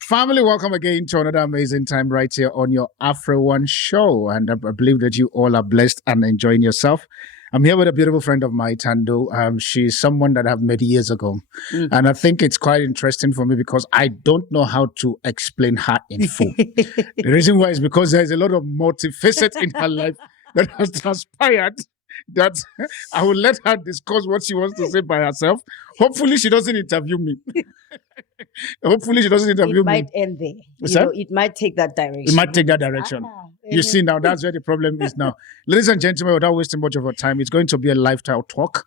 Family, welcome again to another amazing time right here on your AfriOne show. And I believe that you all are blessed and enjoying yourself. I'm here with a beautiful friend of mine, Thando. She's someone that I've met years ago. And I think it's quite interesting for me because I don't know how to explain her in full. The reason why is because there's a lot of multifacets in her life that has transpired that I will let her discuss what she wants to say by herself. Hopefully she doesn't interview me. Hopefully she doesn't interview me. It might end there. It might take that direction. It might take that direction. You see now, that's where the problem is now. Ladies and gentlemen, without wasting much of our time, it's going to be a lifestyle talk.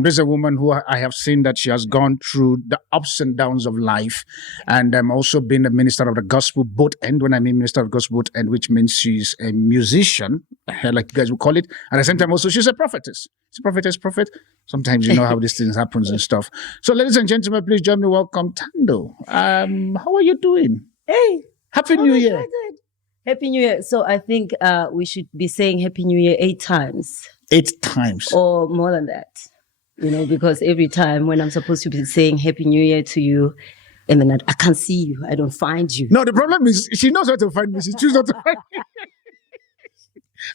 There's a woman who I have seen that she has gone through the ups and downs of life. And I'm also been a minister of the gospel both end. When I mean minister of the gospel both end, which means she's a musician, like you guys would call it. At the same time also, she's a prophetess. She's a prophetess, prophet. Sometimes you know how these things happens and stuff. So ladies and gentlemen, please join me. Welcome, Thando. How are you doing? Hey. Happy New Year. Happy New Year. So I think we should be saying Happy New Year 8 times. 8 times. Or more than that. Because every time when I'm supposed to be saying Happy New Year to you, and then I can't see you, I don't find you. No, the problem is she knows how to find me. She chooses not to find me.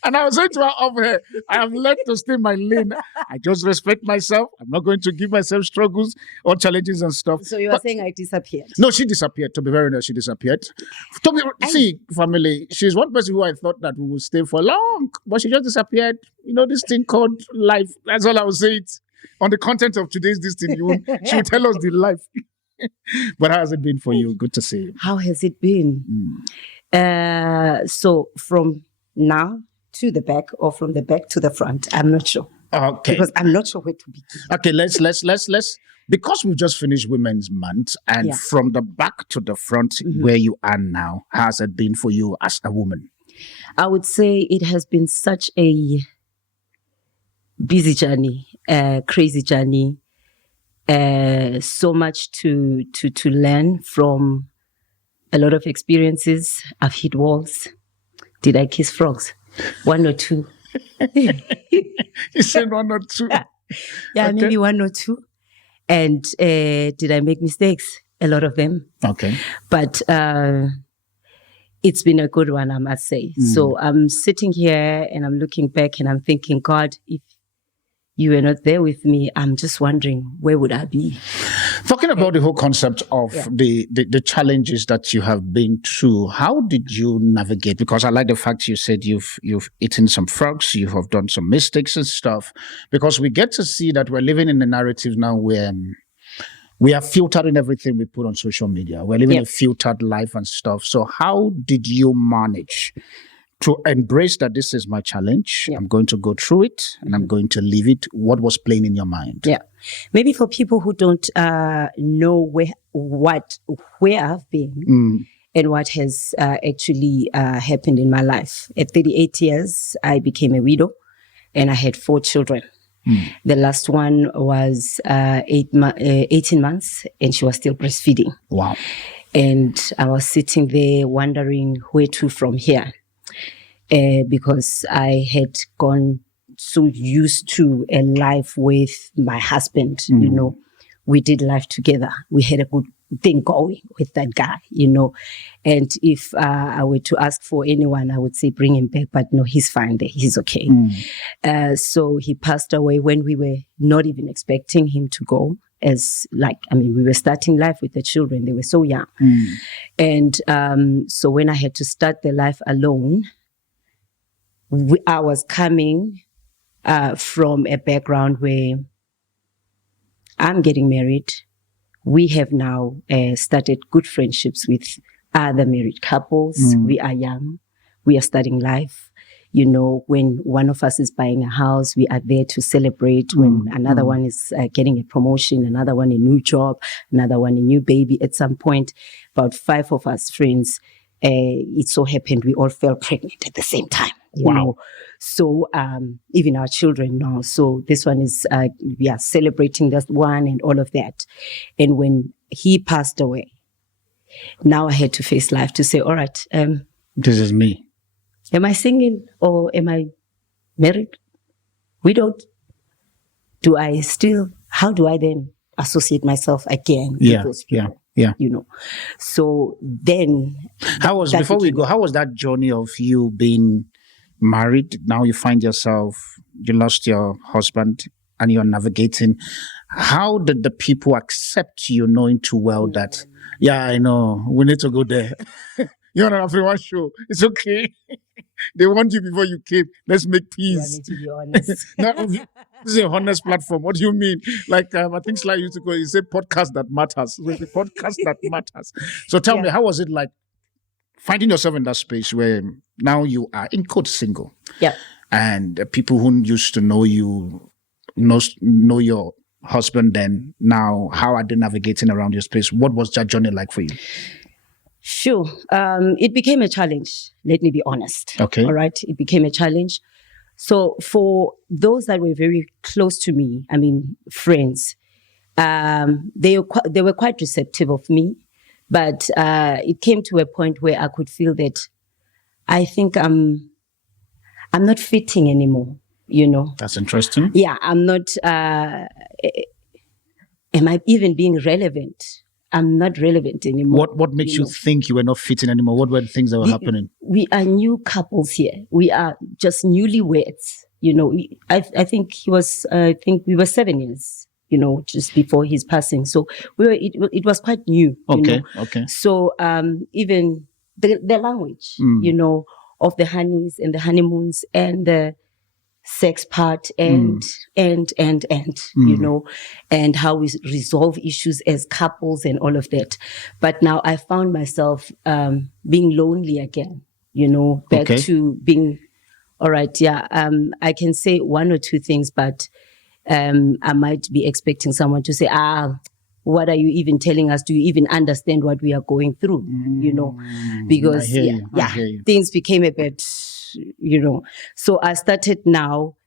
And I was saying to her off here, I have learned to stay in my lane. I just respect myself. I'm not going to give myself struggles or challenges and stuff. So you are saying I disappeared? No, she disappeared. To be very honest, she disappeared. See, family, she's one person who I thought that we would stay for long, but she just disappeared. This thing called life. That's all I will say. It on the content of today's this thing. She will tell us the life. But how has it been for you? Good to see you. How has it been? So from now to the back or from the back to the front, I'm not sure. Okay. Because I'm not sure where to begin. Okay, let's because we've just finished Women's Month and from the back to the front where you are now, how has it been for you as a woman? I would say it has been such a busy journey, crazy journey, so much to learn from a lot of experiences. I've hit walls. Did I kiss frogs? 1 or 2. You said 1 or 2. Yeah, okay. Maybe 1 or 2. And did I make mistakes? A lot of them. Okay. But it's been a good one, I must say. So I'm sitting here and I'm looking back and I'm thinking, God, if you were not there with me, I'm just wondering, where would I be? Talking about the whole concept of the challenges that you have been through, how did you navigate? Because I like the fact you said you've eaten some frogs, you have done some mistakes and stuff. Because we get to see that we're living in a narrative now where we are filtering everything we put on social media. We're living a filtered life and stuff. So how did you manage to embrace that this is my challenge? I'm going to go through it and I'm going to leave it. What was playing in your mind? Yeah. Maybe for people who don't know where I've been and what has actually happened in my life. At 38 years, I became a widow and I had 4 children. The last one was 18 months and she was still breastfeeding. Wow. And I was sitting there wondering where to from here. Because I had gone so used to a life with my husband, we did life together. We had a good thing going with that guy, and if I were to ask for anyone, I would say bring him back, but no, he's fine there. He's okay. So he passed away when we were not even expecting him to go. We were starting life with the children. They were so young. And so when I had to start the life alone, I was coming from a background where I'm getting married. We have now started good friendships with other married couples. We are young. We are starting life. When one of us is buying a house, we are there to celebrate. When another one is getting a promotion, another one a new job, another one a new baby. At some point, about 5 of us friends, it so happened we all fell pregnant at the same time. You know? So even our children now. So this one is, we are celebrating that one and all of that. And when he passed away, now I had to face life to say, all right. This is me. Am I single or am I married? Widowed? How do I then associate myself again with those people? Yeah. So then, how was that journey of you being married? Now you find yourself, you lost your husband and you're navigating. How did the people accept you, knowing too well that, yeah, I know, we need to go there. You're on an AfriOne show. It's okay. They want you before you came. Let's make peace. To be honest. No, this is a honest platform. What do you mean? Like, I think Sly used to go, you say podcast that matters. It's a podcast that matters. So tell me, how was it like finding yourself in that space where now you are in quote single? Yeah. And people who used to know you, know your husband then, now how are they navigating around your space? What was that journey like for you? Sure. It became a challenge. Let me be honest. Okay. All right. It became a challenge. So for those that were very close to me, I mean, friends, they were quite receptive of me, but it came to a point where I could feel that I think I'm not fitting anymore. That's interesting. Yeah, I'm not. Am I even being relevant? I'm not relevant anymore. What makes you think you were not fitting anymore? What were the things that were happening? We are new couples here. We are just newlyweds. I think he was. I think we were 7 years. Just before his passing. So it was quite new. Okay. So even the language, of the honeys and the honeymoons and the sex part and and how we resolve issues as couples and all of that. But now I found myself being lonely again, back to being all right. Yeah. I can say one or two things, but I might be expecting someone to say, what are you even telling us? Do you even understand what we are going through? Because things became a bit, So I started now,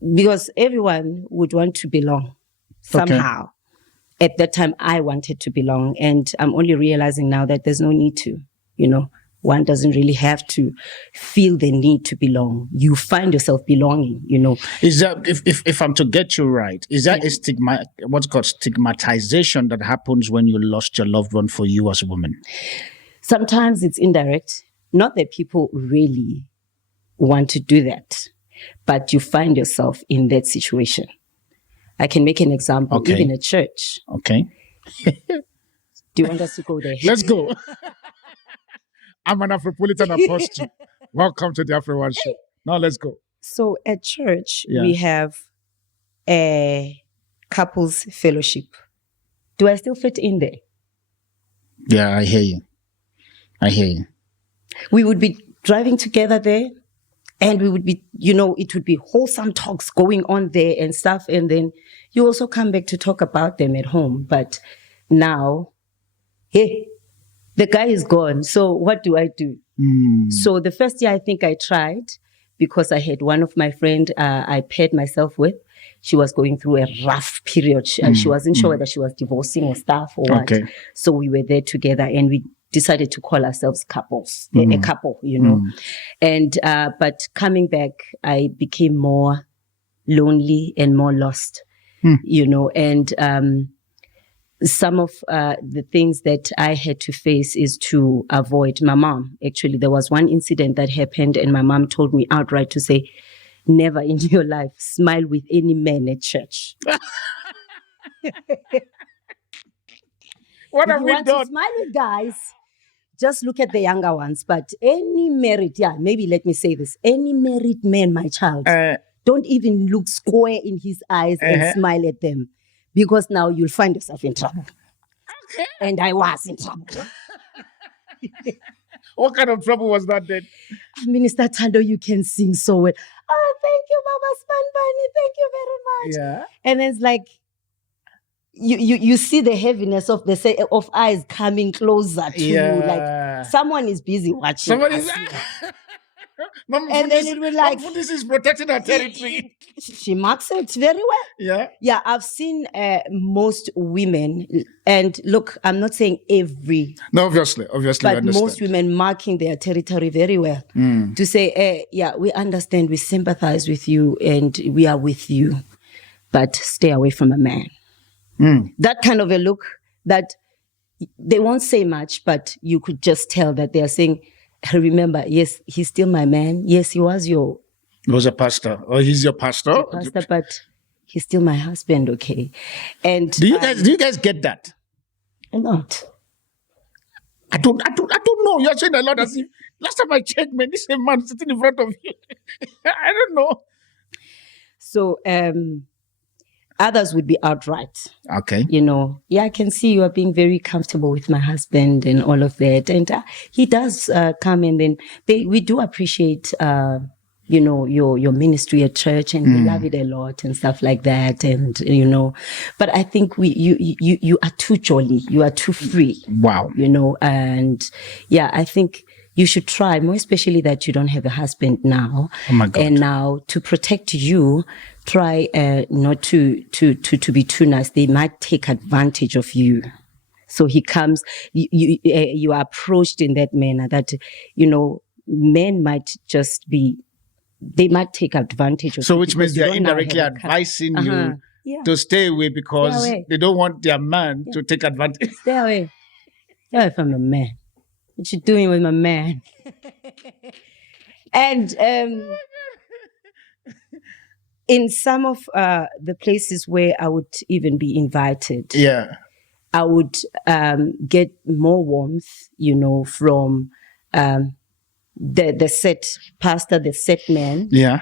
because everyone would want to belong somehow. Okay. At that time, I wanted to belong, and I'm only realizing now that there's no need to, One doesn't really have to feel the need to belong. You find yourself belonging, Is that, if I'm to get you right, is that a what's called stigmatization that happens when you lost your loved one for you as a woman? Sometimes it's indirect. Not that people really want to do that, but you find yourself in that situation. I can make an example, even at church. Okay. Do you want us to go there? Let's go. I'm an Afropolitan Apostle. Welcome to the AfriOne show. Now let's go. So at church, we have a couples fellowship. Do I still fit in there? Yeah, I hear you. We would be driving together there, and we would be, it would be wholesome talks going on there and stuff. And then you also come back to talk about them at home. But now, the guy is gone. So what do I do? So the first year, I think I tried, because I had one of my friend I paired myself with. She was going through a rough period, and she wasn't sure whether she was divorcing or stuff or what. So we were there together, and we decided to call ourselves couples, a couple, And but coming back, I became more lonely and more lost, and some of the things that I had to face is to avoid my mom. Actually, there was one incident that happened, and my mom told me outright to say, never in your life smile with any man at church. What have we done? To smile with guys, just look at the younger ones. But any married, maybe let me say this, any married man, my child, don't even look square in his eyes and smile at them. Because now you'll find yourself in trouble. Okay. And I was in trouble. What kind of trouble was that then? Minister Nothando, you can sing so well. Oh, thank you, Mama Spanbani. Thank you very much. Yeah. And it's like, you see the heaviness of of eyes coming closer to like someone is busy watching. Someone is. Mom, and then it will like, this is protecting her territory. She marks it very well. Yeah. Yeah, I've seen most women, and look, I'm not saying every. No, obviously, but most women marking their territory very well. To say, we understand, we sympathize with you, and we are with you, but stay away from a man. That kind of a look that they won't say much, but you could just tell that they are saying, remember, yes, he's still my man. Yes, he was your... He was a pastor. Or he's your pastor. But he's still my husband, okay? And do you guys get that? Not. I don't know. You're saying a lot as if last time I checked, man, this same man sitting in front of you. I don't know. So others would be outright. Okay. I can see you are being very comfortable with my husband and all of that. And he does come, and then we do appreciate your ministry at church, and we love it a lot and stuff like that. And but I think you are too jolly, you are too free. Wow. And I think you should try, more especially that you don't have a husband now. Oh my God. And now to protect you, try not to be too nice. They might take advantage of you. So he comes, you are approached in that manner that, men might just be, they might take advantage of you. So which means they're indirectly advising you to stay away because they don't want their man to take advantage. Stay away. Stay away from the man. What you doing with my man? And in some of the places where I would even be invited, I would get more warmth, from the set pastor, the set man. Yeah.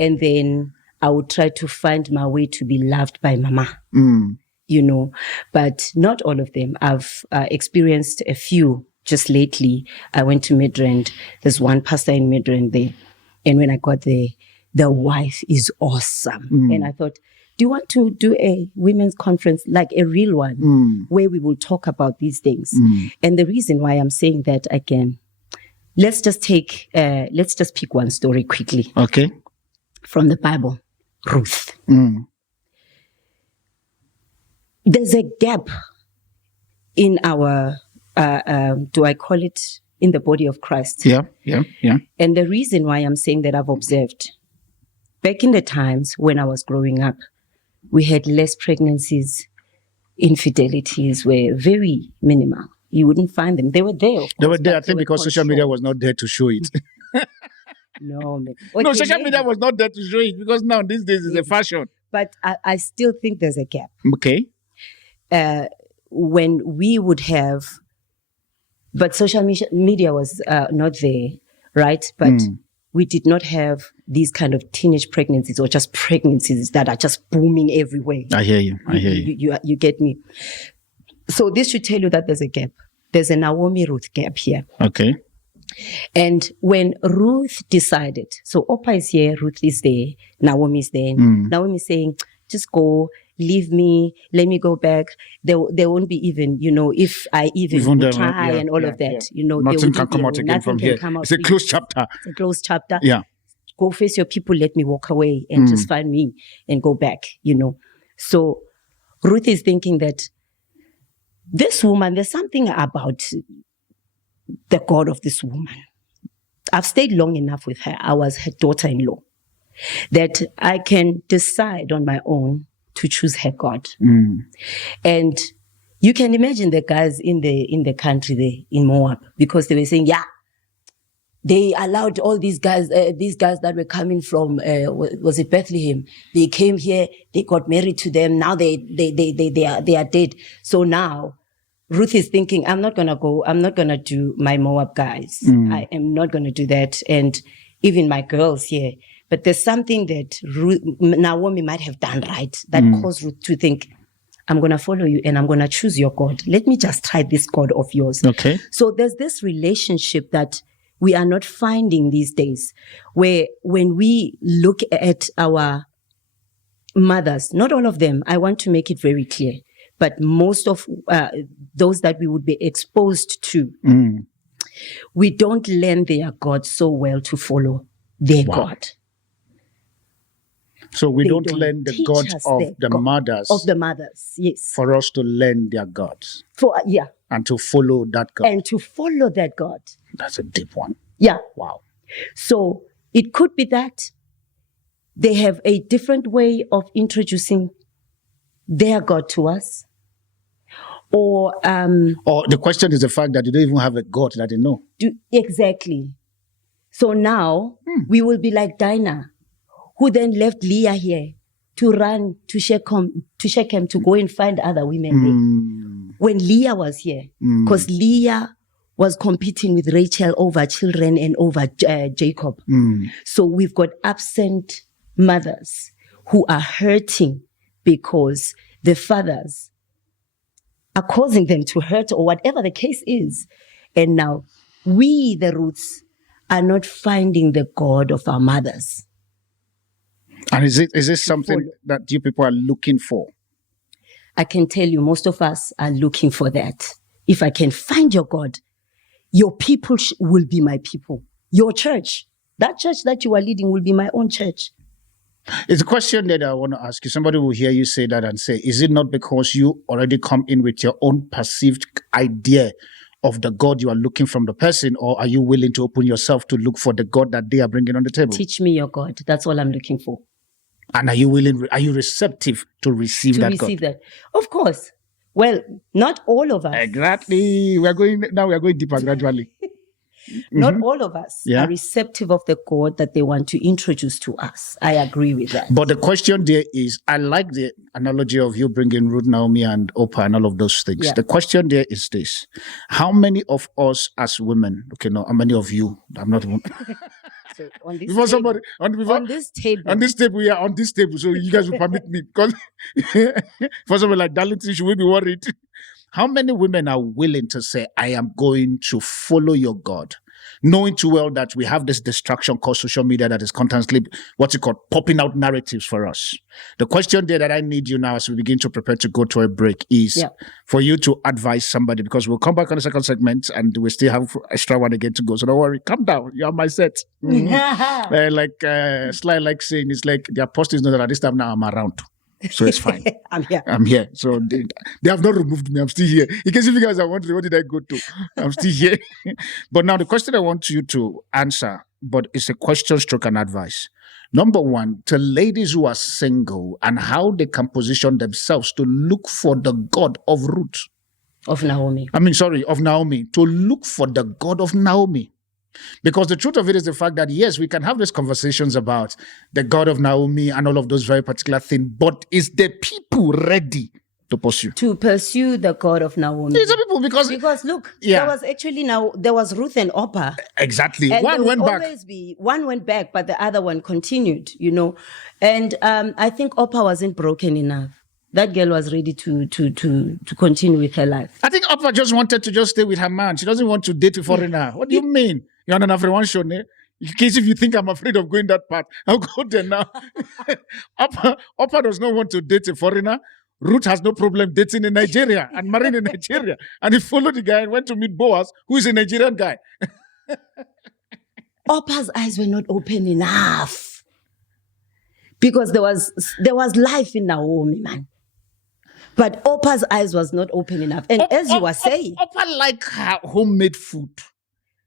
And then I would try to find my way to be loved by mama. But not all of them. I've experienced a few. Just lately, I went to Midrand. There's one pastor in Midrand there. And when I got there, the wife is awesome. And I thought, do you want to do a women's conference, like a real one, where we will talk about these things? And the reason why I'm saying that again, let's just pick one story quickly. Okay. From the Bible, Ruth. There's a gap in our, do I call it, in the body of Christ? Yeah. And the reason why I'm saying that, I've observed, back in the times when I was growing up, we had less pregnancies, infidelities were very minimal. You wouldn't find them. They were there. They were there, I think, because social media was not there to show it. No, man. No, social media was not there to show it because now these days is a fashion. But I still think there's a gap. Okay. When we would have, but social media was not there, right? But we did not have these kind of teenage pregnancies or just pregnancies that are just booming everywhere. I hear you. You get me? So this should tell you that there's a gap. There's a Naomi Ruth gap here. Okay. And when Ruth decided, so Opa is here, Ruth is there, Naomi is there. Naomi is saying, just go, leave me, let me go back. There won't be even, if I even try and all of that, nothing can come out again from here. It's a closed chapter. It's a closed chapter. Yeah. Go face your people, let me walk away and just find me and go back, So Ruth is thinking that this woman, there's something about the God of this woman. I've stayed long enough with her. I was her daughter-in-law. That I can decide on my own to choose her God. And you can imagine the guys in the country there in Moab, because they were saying, they allowed all these guys that were coming from, was it Bethlehem? They came here, they got married to them. Now they are dead. So now Ruth is thinking, I'm not going to do my Moab guys. I am not going to do that. And even my girls here. But there's something that Naomi might have done right that caused Ruth to think, I'm going to follow you and I'm going to choose your God. Let me just try this God of yours. Okay. So there's this relationship that we are not finding these days, where when we look at our mothers, not all of them, I want to make it very clear, but most of those that we would be exposed to, we don't learn their God so well to follow their God. So we don't learn the God of the mothers. Of the mothers, yes. For us to learn their gods. And to follow that God. And to follow that God. That's a deep one. Yeah. Wow. So it could be that they have a different way of introducing their God to us? Or the question is the fact that you don't even have a God that they know. Exactly. So now we will be like Dinah, who then left Leah here to run to Shechem to go and find other women there. When Leah was here, because Leah was competing with Rachel over children and over Jacob. So we've got absent mothers who are hurting because the fathers are causing them to hurt or whatever the case is. And now we, the roots, are not finding the God of our mothers. And is this something that you people are looking for? I can tell you, most of us are looking for that. If I can find your God, your people will be my people. Your church, that church that you are leading will be my own church. It's a question that I want to ask you. Somebody will hear you say that and say, is it not because you already come in with your own perceived idea of the God you are looking from the person, or are you willing to open yourself to look for the God that they are bringing on the table? Teach me your God. That's all I'm looking for. And are you receptive to receive that God? That? Of course. Well, not all of us. Exactly. We are going deeper gradually. Not all of us are receptive of the God that they want to introduce to us. I agree with that. But the question there is, I like the analogy of you bringing Ruth, Naomi, and Oprah and all of those things. Yeah. The question there is this. How many of us as women, how many of you, I'm not even... So on this table, so you guys will permit me. Because for someone like Darlington, should we be worried? How many women are willing to say, I am going to follow your God, knowing too well that we have this distraction called social media that is constantly, popping out narratives for us? The question there that I need you now as we begin to prepare to go to a break is for you to advise somebody, because we'll come back on the second segment and we still have extra one again to go. So don't worry, calm down. You're on my set. Sly like saying, it's like the apostles know that at this time now I'm around. So it's fine. I'm here. So they have not removed me. I'm still here. In case you guys are wondering, what did I go to? I'm still here. But now the question I want you to answer, but it's a question stroke and advice. Number one, to ladies who are single and how they can position themselves to look for the God of Ruth. Of Naomi. Of Naomi. To look for the God of Naomi. Because the truth of it is the fact that, yes, we can have these conversations about the God of Naomi and all of those very particular things, but is the people ready to pursue? To pursue the God of Naomi. These are people because look, there was Ruth and Oprah. Exactly. And one went back. One went back, but the other one continued, And I think Oprah wasn't broken enough. That girl was ready to continue with her life. I think Oprah just wanted to just stay with her man. She doesn't want to date a foreigner. What do you mean? You're on an AfriOne show, ne? In case if you think I'm afraid of going that path, I'll go there now. Oprah does not want to date a foreigner. Ruth has no problem dating in Nigeria and marrying in Nigeria. And he followed the guy and went to meet Boaz, who is a Nigerian guy. Oprah's eyes were not open enough. Because there was life in Naomi, man. But Oprah's eyes was not open enough. And as you were saying... Oprah like her homemade food.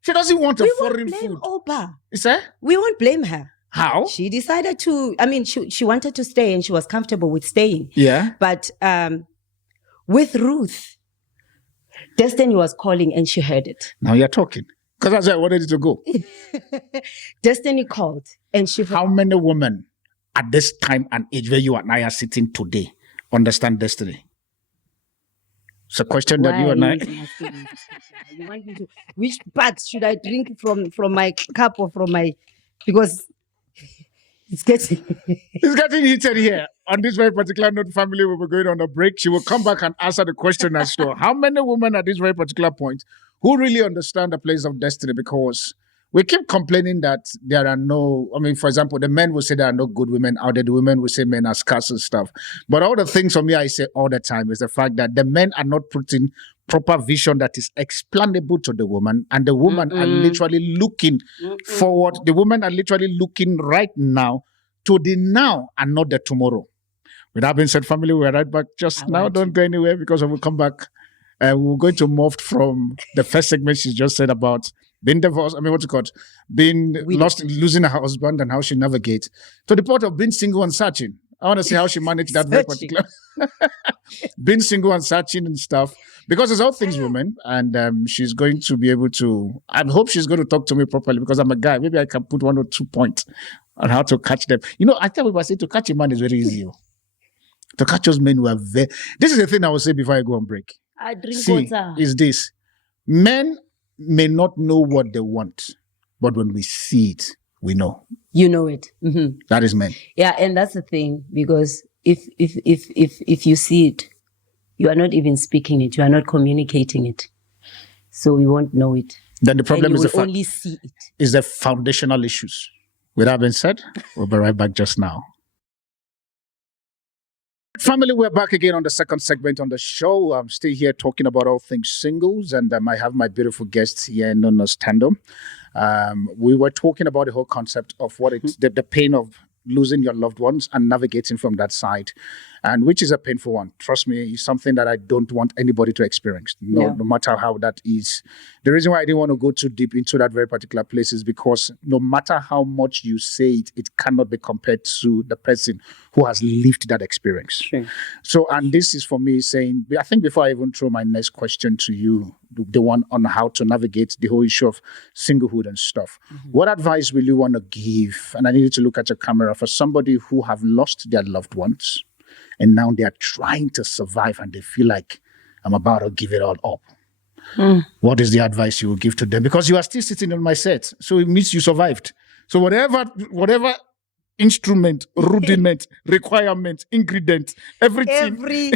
She doesn't want a foreign food. We won't blame Oprah. Is that? We won't blame her. How? She decided she wanted to stay and she was comfortable with staying. Yeah. But with Ruth, Destiny was calling and she heard it. Now you're talking. Because I said I wanted it to go. Destiny called and she heard. How many women at this time and age where you and I are sitting today understand destiny? It's a question that you and I... You want me to... Which part should I drink from my cup or from my... Because it's getting... It's getting heated here. On this very particular note, family, we were going on a break. She will come back and answer the question as to how many women at this very particular point who really understand the place of destiny, because we keep complaining that there are no, for example, the men will say there are no good women out there. The women will say men are scarce and stuff. But all the things for me I say all the time is the fact that the men are not putting proper vision that is explainable to the woman, and the women are literally looking forward. The women are literally looking right now to the now and not the tomorrow. With that being said, family, we're right back just now. Don't go anywhere, because we'll come back. We're going to move from the first segment she just said about being divorced, losing her husband and how she navigates, to the part of being single and searching. I want to see how she managed that very particular. Being single and searching and stuff. Because it's all things women. And she's going to be able to, I hope she's going to talk to me properly because I'm a guy. Maybe I can put 1 or 2 points on how to catch them. I tell people, I say to catch a man is very easy. To catch those men who are very... This is the thing I will say before I go on break. I drink water. Is this. Men may not know what they want, but when we see it, we know. You know it. Mm-hmm. That is men. Yeah, and that's the thing, because if you see it, you are not even speaking it, you are not communicating it. So we won't know it. Then the problem is only see it. Is the foundational issues. With that being said, we'll be right back just now. Family, we're back again on the second segment on the show. I'm still here talking about all things singles, and I have my beautiful guests here, Nothando Mpowa. We were talking about the whole concept of what it's the pain of losing your loved ones and navigating from that side, and which is a painful one. Trust me, it's something that I don't want anybody to experience, no matter how that is. The reason why I didn't want to go too deep into that very particular place is because no matter how much you say it, it cannot be compared to the person who has lived that experience. Sure. So, and this is for me saying, I think before I even throw my next question to you, the one on how to navigate the whole issue of singlehood and stuff, what advice will you want to give? And I need you to look at your camera for somebody who have lost their loved ones and now they are trying to survive and they feel like, I'm about to give it all up. What is the advice you will give to them? Because you are still sitting on my set, so it means you survived. So whatever instrument, rudiment, requirement, ingredient, everything,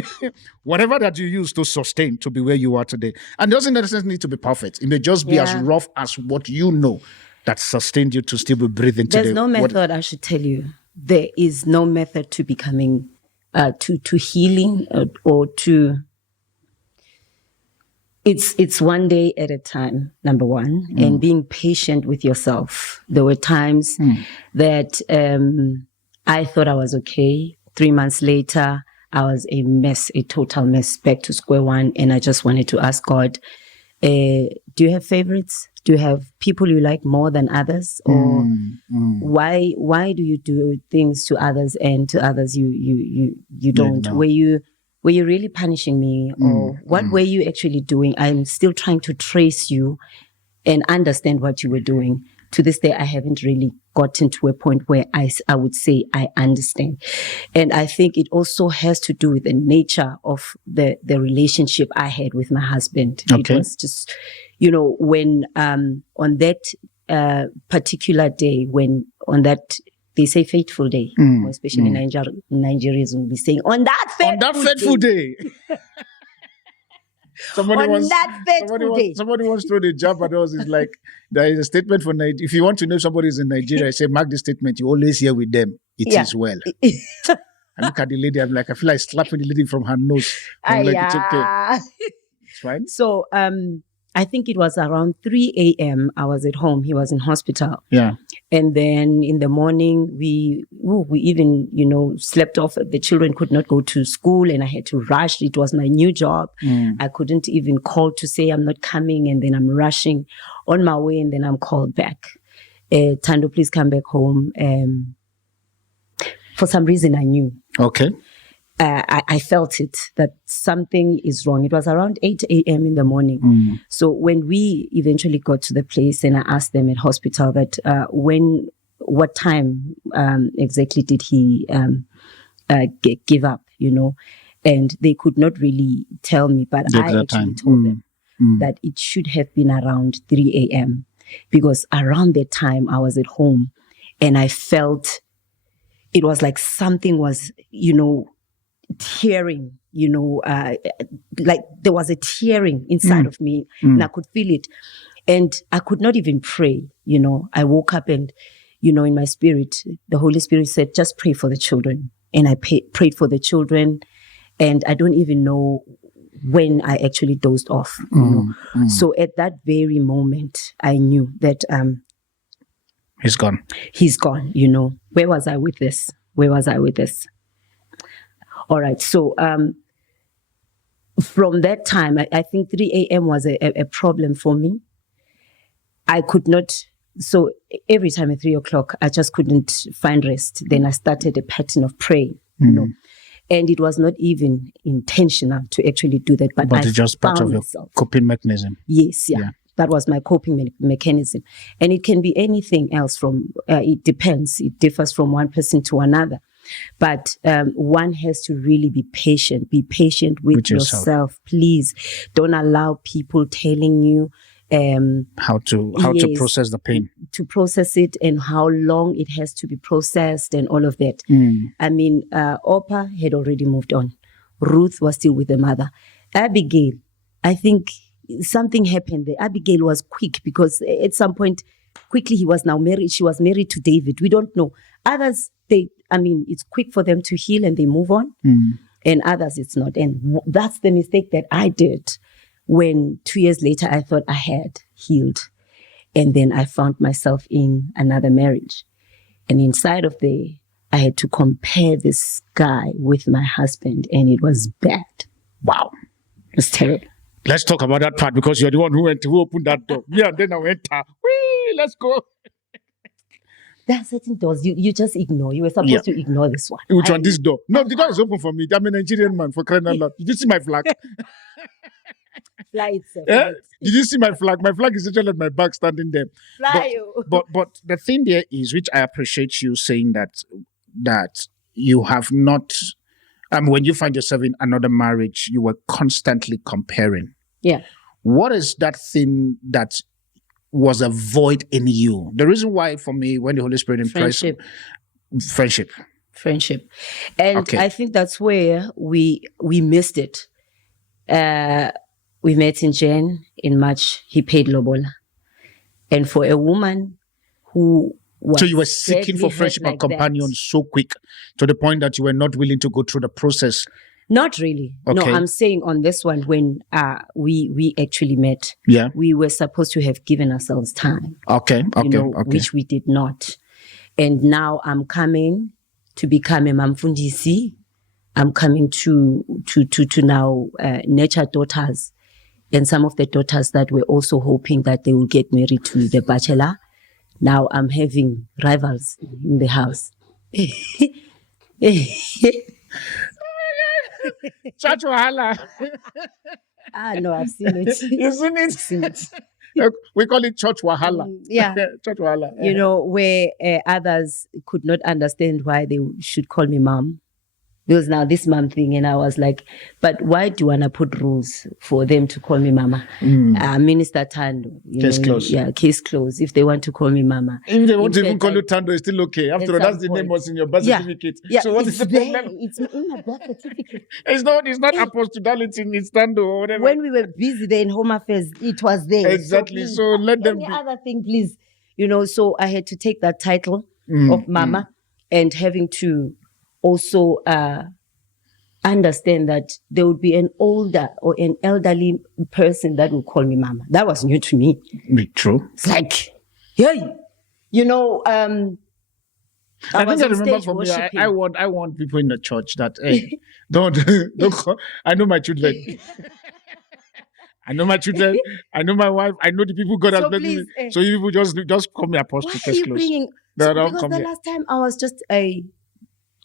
whatever that you use to sustain to be where you are today. And it doesn't necessarily need to be perfect. It may just be as rough as what you know that sustained you to still be breathing today. There's no method, I should tell you. There is no method to becoming, to healing or to... It's one day at a time, number one, and being patient with yourself. There were times that I thought I was okay. 3 months later, I was a mess, a total mess, back to square one. And I just wanted to ask God, do you have favorites? Do you have people you like more than others? Or why do you do things to others and to others you don't? No. Were you really punishing me? Or what were you actually doing? I'm still trying to trace you and understand what you were doing. To this day, I haven't really gotten to a point where I would say I understand. And I think it also has to do with the nature of the relationship I had with my husband. Okay. It was just, when on that particular day, on that, they say fateful day, especially Nigerians will be saying, on that fateful day. Somebody wants to throw the jab at us. It's like, there is a statement for Nigeria. If you want to know somebody is in Nigeria, I say, mark this statement. You always hear with them. It is well. I look at the lady. I'm like, I feel like slapping the lady from her nose. I'm like, it's okay. It's fine. So, I think it was around 3 a.m. I was at home. He was in hospital. Yeah. And then in the morning, we even, slept off. The children could not go to school and I had to rush. It was my new job. I couldn't even call to say I'm not coming. And then I'm rushing on my way and then I'm called back. Thando, please come back home. For some reason, I knew. Okay. I felt it, that something is wrong. It was around 8 a.m. in the morning. So when we eventually got to the place and I asked them at hospital that what time exactly did he give up, and they could not really tell me, but I actually told them that it should have been around 3 a.m. because around that time I was at home and I felt it was like something was, tearing, like there was a tearing inside of me and I could feel it. And I could not even pray, I woke up and, in my spirit, the Holy Spirit said, just pray for the children. And I prayed for the children and I don't even know when I actually dozed off. So at that very moment, I knew that he's gone. He's gone, Where was I with this? All right. So from that time, I think 3 a.m. was a problem for me. I could not. So every time at 3 o'clock, I just couldn't find rest. Then I started a pattern of praying, know. And it was not even intentional to actually do that, but it's just part of your coping mechanism. Yes, yeah. That was my coping mechanism. And it can be anything else from, it depends. It differs from one person to another. But one has to really be patient. Be patient with yourself. Please don't allow people telling you how to process the pain, to process it, and how long it has to be processed, and all of that. I mean, Oprah had already moved on. Ruth was still with the mother. Abigail, I think something happened there. Abigail was quick, because at some point, quickly she was married to David. We don't know. Others, it's quick for them to heal and they move on. And others, it's not. And that's the mistake that I did. When 2 years later, I thought I had healed. And then I found myself in another marriage. And inside of I had to compare this guy with my husband, and it was bad. Wow. It was terrible. Let's talk about that part, because you're the one who opened that door. Yeah, and then I went, let's go. There are certain doors you just ignore. You were supposed to ignore this one. Which one? This door? No, the door is open for me. I'm a Nigerian man, for crying out loud. Did you see my flag? Fly itself. Did you see my flag? My flag is actually at my back, standing there. But the thing there is, which I appreciate you saying, that you have not, when you find yourself in another marriage, you were constantly comparing. Yeah. What is that thing that was a void in you? The reason why, for me, when the Holy Spirit impressed friendship. And I think that's where we missed it. We met in Jan. In March, he paid lobola. And for a woman who was... So you were seeking for friendship and companion so quick, to the point that you were not willing to go through the process? Not really. Okay. No, I'm saying on this one, when we actually met, we were supposed to have given ourselves time. Which we did not. And now I'm coming to become a mamfundisi. I'm coming to now nurture daughters, and some of the daughters that were also hoping that they will get married to the bachelor. Now I'm having rivals in the house. Church wahala. No, I've seen it. You've seen it? We call it church wahala. Church wahala. Where others could not understand why they should call me mom. There was now this mom thing, and I was like, but why do you want to put rules for them to call me mama? Minister Thando. Case closed. Yeah, case closed. If they want to call me mama. If they want to even call you Thando, it's still okay. After all, that's the name was in your birth certificate. Yeah, so what is the problem? It's in my birth certificate. It's not Apostle Darlington, it's Thando or whatever. When we were busy there in Home Affairs, it was there. Exactly. So let them be. Any other thing, please. So I had to take that title of mama, and having to also understand that there would be an older or an elderly person that would call me mama. That was new to me. True. It's like, hey, I think I remember for me, I want people in the church that, hey, don't call. I know my children. I know my children. I know my wife. I know the people God has blessed me. So you people just call me Apostle. Why are you bringing? Because the last time I was just a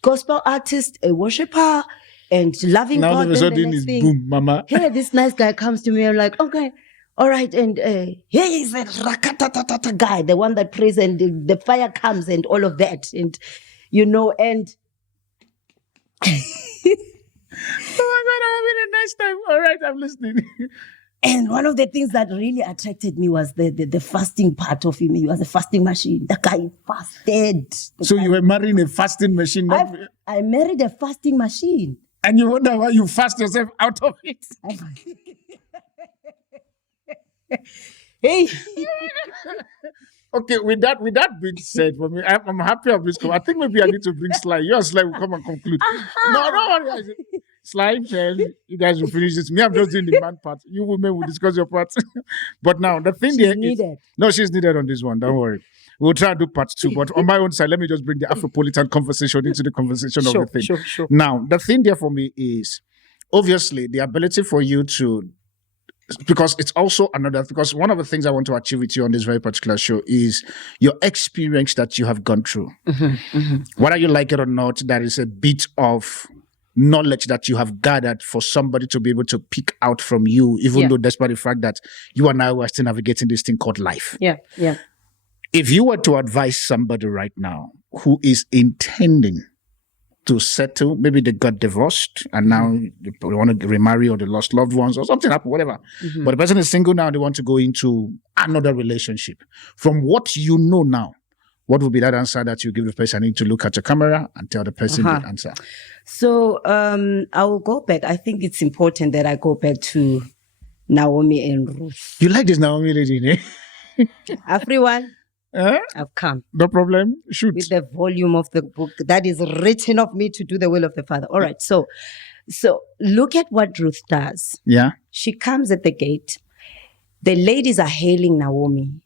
gospel artist, a worshiper, and loving now God. Now all of a sudden it's boom, mama. Here, this nice guy comes to me. I'm like, okay, all right, and here is a rakatatata guy, the one that prays and the fire comes and all of that, and and. Oh my God, I'm having a nice time. All right, I'm listening. And one of the things that really attracted me was the fasting part of him. He was a fasting machine. The guy fasted. So you were marrying a fasting machine? I married a fasting machine. And you wonder why you fast yourself out of it? Hey. Okay, with that being said, for me, I'm happy of this. I think maybe I need to bring Sly. You and Sly will come and conclude. No, don't worry. Sly, you guys will finish this. Me, I'm just doing the man part. You women will discuss your part. But now, the thing there is... No, she's needed on this one. Don't worry. We'll try and do part 2. But on my own side, let me just bring the Afropolitan conversation into the conversation of the thing. Sure. Now, the thing there for me is, obviously, the ability for you to because it's also another, because one of the things I want to achieve with you on this very particular show is your experience that you have gone through. Whether you like it or not, there is a bit of knowledge that you have gathered for somebody to be able to pick out from you, even though despite the fact that you and I are still navigating this thing called life. If you were to advise somebody right now who is intending to settle, maybe they got divorced and now they want to remarry, or they lost loved ones or something happened, whatever. But the person is single now, they want to go into another relationship. From what you know now, what would be that answer that you give the person? I need to look at your camera and tell the person the answer. So I will go back. I think it's important that I go back to Naomi and Ruth. You like this Naomi lady, eh? AfriOne. I've come. No problem. Shoot. With the volume of the book that is written of me to do the will of the Father. All right. So look at what Ruth does. Yeah. She comes at the gate. The ladies are hailing Naomi.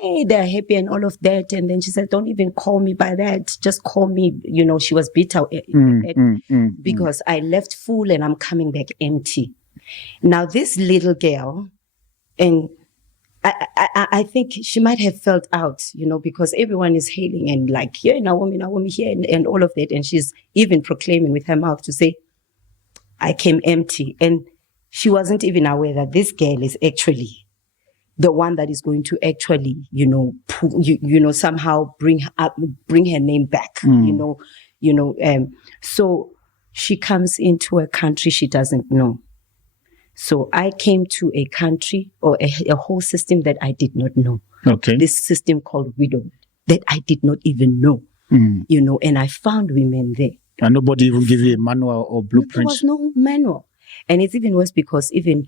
Hey, they're happy and all of that. And then she said, don't even call me by that. Just call me. You know, she was bitter because I left full and I'm coming back empty. Now, this little girl, and I think she might have felt out, you know, because everyone is hailing and like, here, Naomi here, and all of that. And she's even proclaiming with her mouth to say, I came empty. And she wasn't even aware that this girl is actually the one that is going to actually, somehow bring her name back, So she comes into a country she doesn't know. So I came to a country or a whole system that I did not know. Okay. This system called widow that I did not even know, and I found women there. And nobody even give you a manual or blueprint? There was no manual. And it's even worse because even,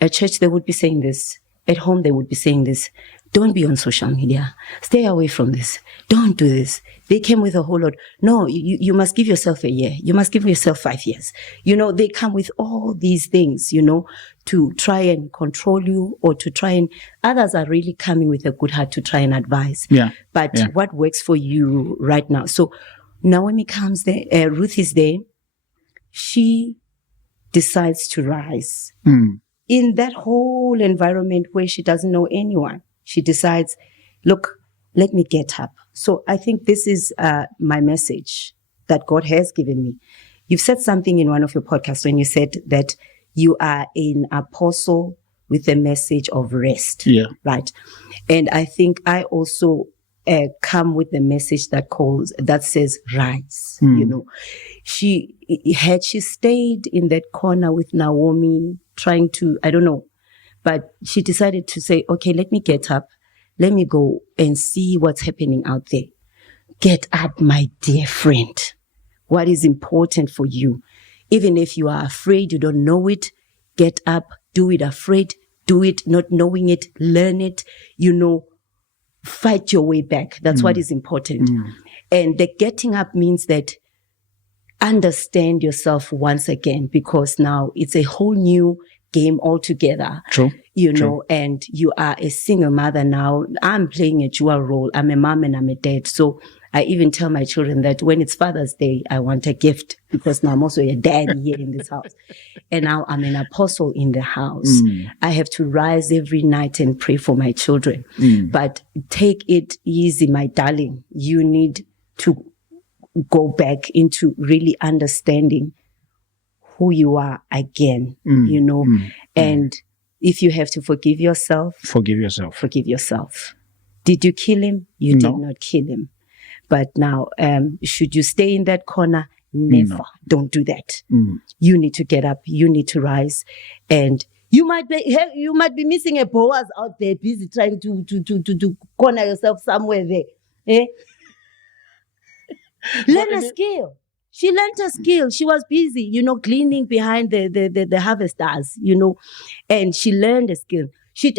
at church, they would be saying this. At home, they would be saying this. Don't be on social media. Stay away from this. Don't do this. They came with a whole lot. No, you must give yourself a year. You must give yourself 5 years. They come with all these things, to try and control you or to try and... Others are really coming with a good heart to try and advise. Yeah. But what works for you right now? So Naomi comes there. Ruth is there. She decides to rise. In that whole environment where she doesn't know anyone, she decides, look, let me get up. So I think this is my message that God has given me. You've said something in one of your podcasts when you said that you are an apostle with a message of rest. Yeah. Right. And I think I also come with a message that says rise. She stayed in that corner with Naomi trying to, I don't know, but she decided to say, okay, let me get up. Let me go and see what's happening out there. Get up, my dear friend. What is important for you? Even if you are afraid, you don't know it, get up, do it afraid, do it not knowing it, learn it, fight your way back. That's what is important. And the getting up means that understand yourself once again, because now it's a whole new game altogether. True. True. And you are a single mother now. I'm playing a dual role. I'm a mom and I'm a dad. So I even tell my children that when it's Father's Day, I want a gift because now I'm also a daddy here in this house. And now I'm an apostle in the house. I have to rise every night and pray for my children. But take it easy, my darling. You need to go back into really understanding who you are again, and if you have to forgive yourself. Forgive yourself. Did you kill him? You did not kill him. But now, should you stay in that corner? Never. No. Don't do that. You need to get up. You need to rise. And you might be missing a Boaz out there, busy trying to corner yourself somewhere there. Eh? Learn a skill. She learned a skill. She was busy, cleaning behind the harvesters, and she learned a skill.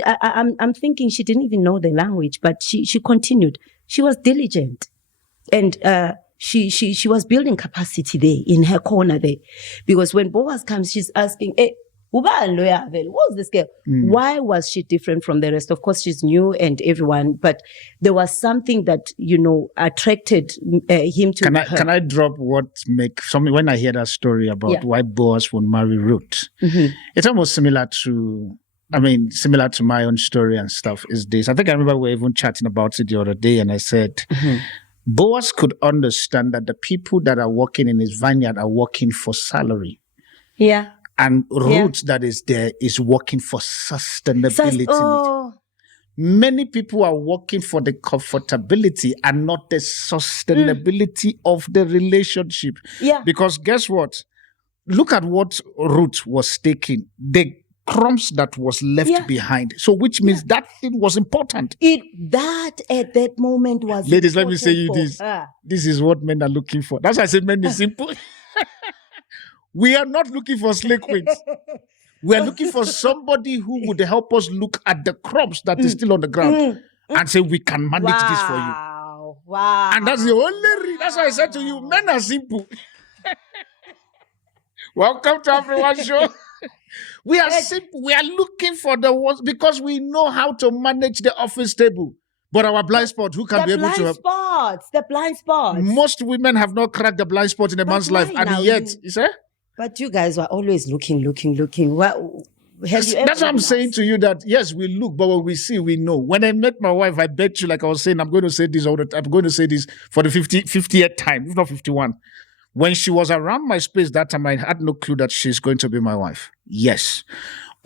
I'm thinking she didn't even know the language, but she continued. She was diligent, and she was building capacity there in her corner there, because when Boaz comes, she's asking, "Hey, Ubani loya vele? Who's this girl? Why was she different from the rest? Of course, she's new and everyone, but there was something that, attracted him to her. Can I drop what make something when I hear that story about why Boaz would marry Ruth? It's almost similar to my own story and stuff is this. I think I remember we were even chatting about it the other day, and I said, Boaz could understand that the people that are working in his vineyard are working for salary. Yeah. And Ruth that is there is working for sustainability. Many people are working for the comfortability and not the sustainability of the relationship. Yeah. Because guess what? Look at what Ruth was taking. The crumbs that was left behind. So which means that thing was important. That at that moment was Ladies, let me say you this. This is what men are looking for. That's why I said men is simple. We are not looking for slave queens. We are looking for somebody who would help us look at the crops that is still on the ground and say, we can manage this for you. Wow. And that's the only reason. That's why I said to you, men are simple. Welcome to AfriOne show. We are simple. We are looking for the ones because we know how to manage the office table. But our blind spot, who can be able to help? The blind spots. Most women have not cracked the blind spot in a man's life. And yet, you say? But you guys were always looking. That's what I'm saying to you that, yes, we look, but when we see, we know. When I met my wife, I bet you, like I was saying, I'm going to say this all the time. I'm going to say this for the 50th time, if not 51. When she was around my space that time, I had no clue that she's going to be my wife. Yes.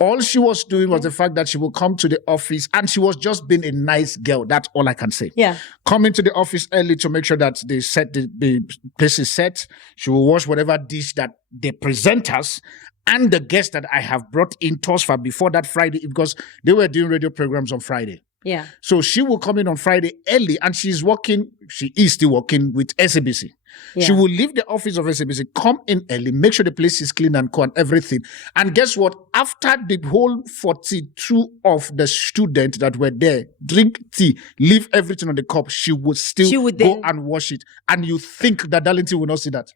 All she was doing was the fact that she would come to the office and she was just being a nice girl. That's all I can say. Yeah. Coming to the office early to make sure that the place is set. She will wash whatever dish that the presenters and the guests that I have brought in Tosfa before that Friday, because they were doing radio programs on Friday. Yeah. So she will come in on Friday early and she is still working with SABC. Yeah. She will leave the office of SABC, come in early, make sure the place is clean and cool and everything. And guess what? After the whole 42 of the students that were there, drink tea, leave everything on the cup, she would still go and wash it. And you think that Darlington will not see that?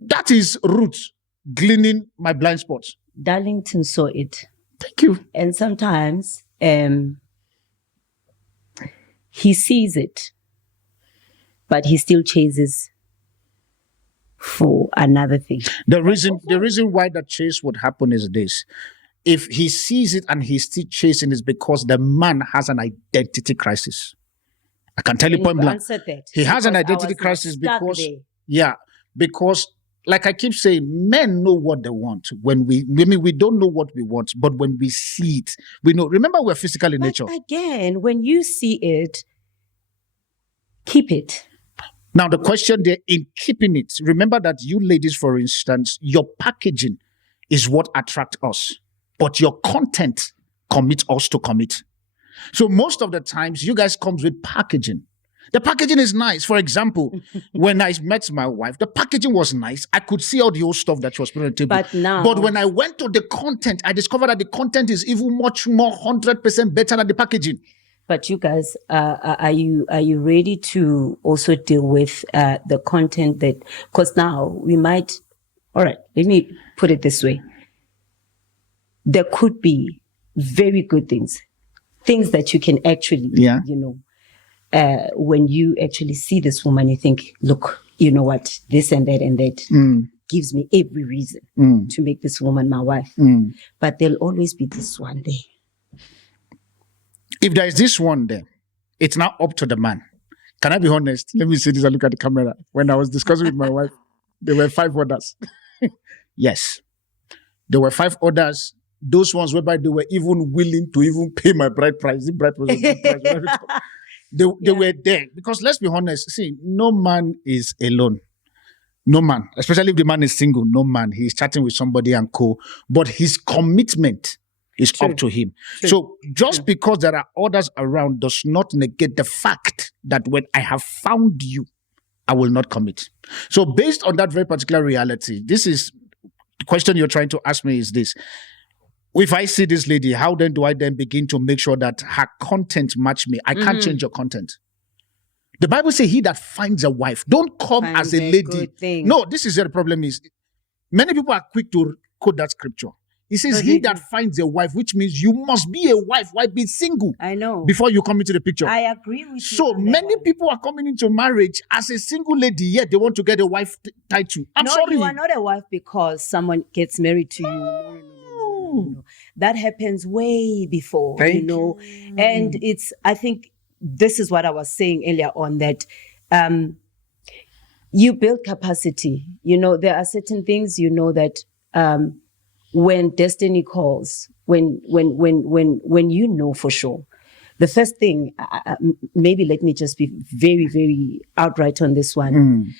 That is Ruth gleaning my blind spots. Darlington saw it. Thank you. And sometimes he sees it, but he still chases for another thing. The reason why that chase would happen is this. If he sees it and he's still chasing is because the man has an identity crisis. I can tell you point blank. He has an identity crisis because like I keep saying, men know what they want. We don't know what we want, but when we see it, we know. Remember, we're physical in nature. Again, when you see it, keep it. Now, the question there, in keeping it, remember that you ladies, for instance, your packaging is what attracts us, but your content commits us to commit. So most of the times, you guys comes with packaging. The packaging is nice. For example, when I met my wife, the packaging was nice. I could see all the old stuff that she was putting on the table. But when I went to the content, I discovered that the content is even much more 100% better than the packaging. But you guys, are you ready to also deal with the content that? Because now we might. All right, let me put it this way. There could be very good things that you can actually, when you actually see this woman, you think, look, you know what, this and that gives me every reason to make this woman my wife. But there'll always be this one day. If there is this one there, it's now up to the man. Can I be honest? Let me say this and look at the camera. When I was discussing with my wife, there were 5 others. Yes. There were 5 others. Those ones whereby they were even willing to even pay my bride price. The bride was a good price. They were there. Because let's be honest, see, no man is alone. No man, especially if the man is single, no man. He's chatting with somebody and co. But his commitment is up to him. So just because there are others around does not negate the fact that when I have found you, I will not commit. So based on that very particular reality, this is the question you're trying to ask me is this. If I see this lady, how then do I then begin to make sure that her content match me? I can't change your content. The Bible says he that finds a wife, don't come as a lady. No, this is where the problem is. Many people are quick to quote that scripture. It says, he that finds a wife, which means you must be a wife, why be single? I know. Before you come into the picture. I agree with you. So many people are coming into marriage as a single lady, yet they want to get a wife title. I'm sorry. You are not a wife because someone gets married to you. No. That happens way before, Thank you. And I think this is what I was saying earlier on, that you build capacity. There are certain things, that when destiny calls, when for sure, the first thing, maybe let me just be very, very outright on this one.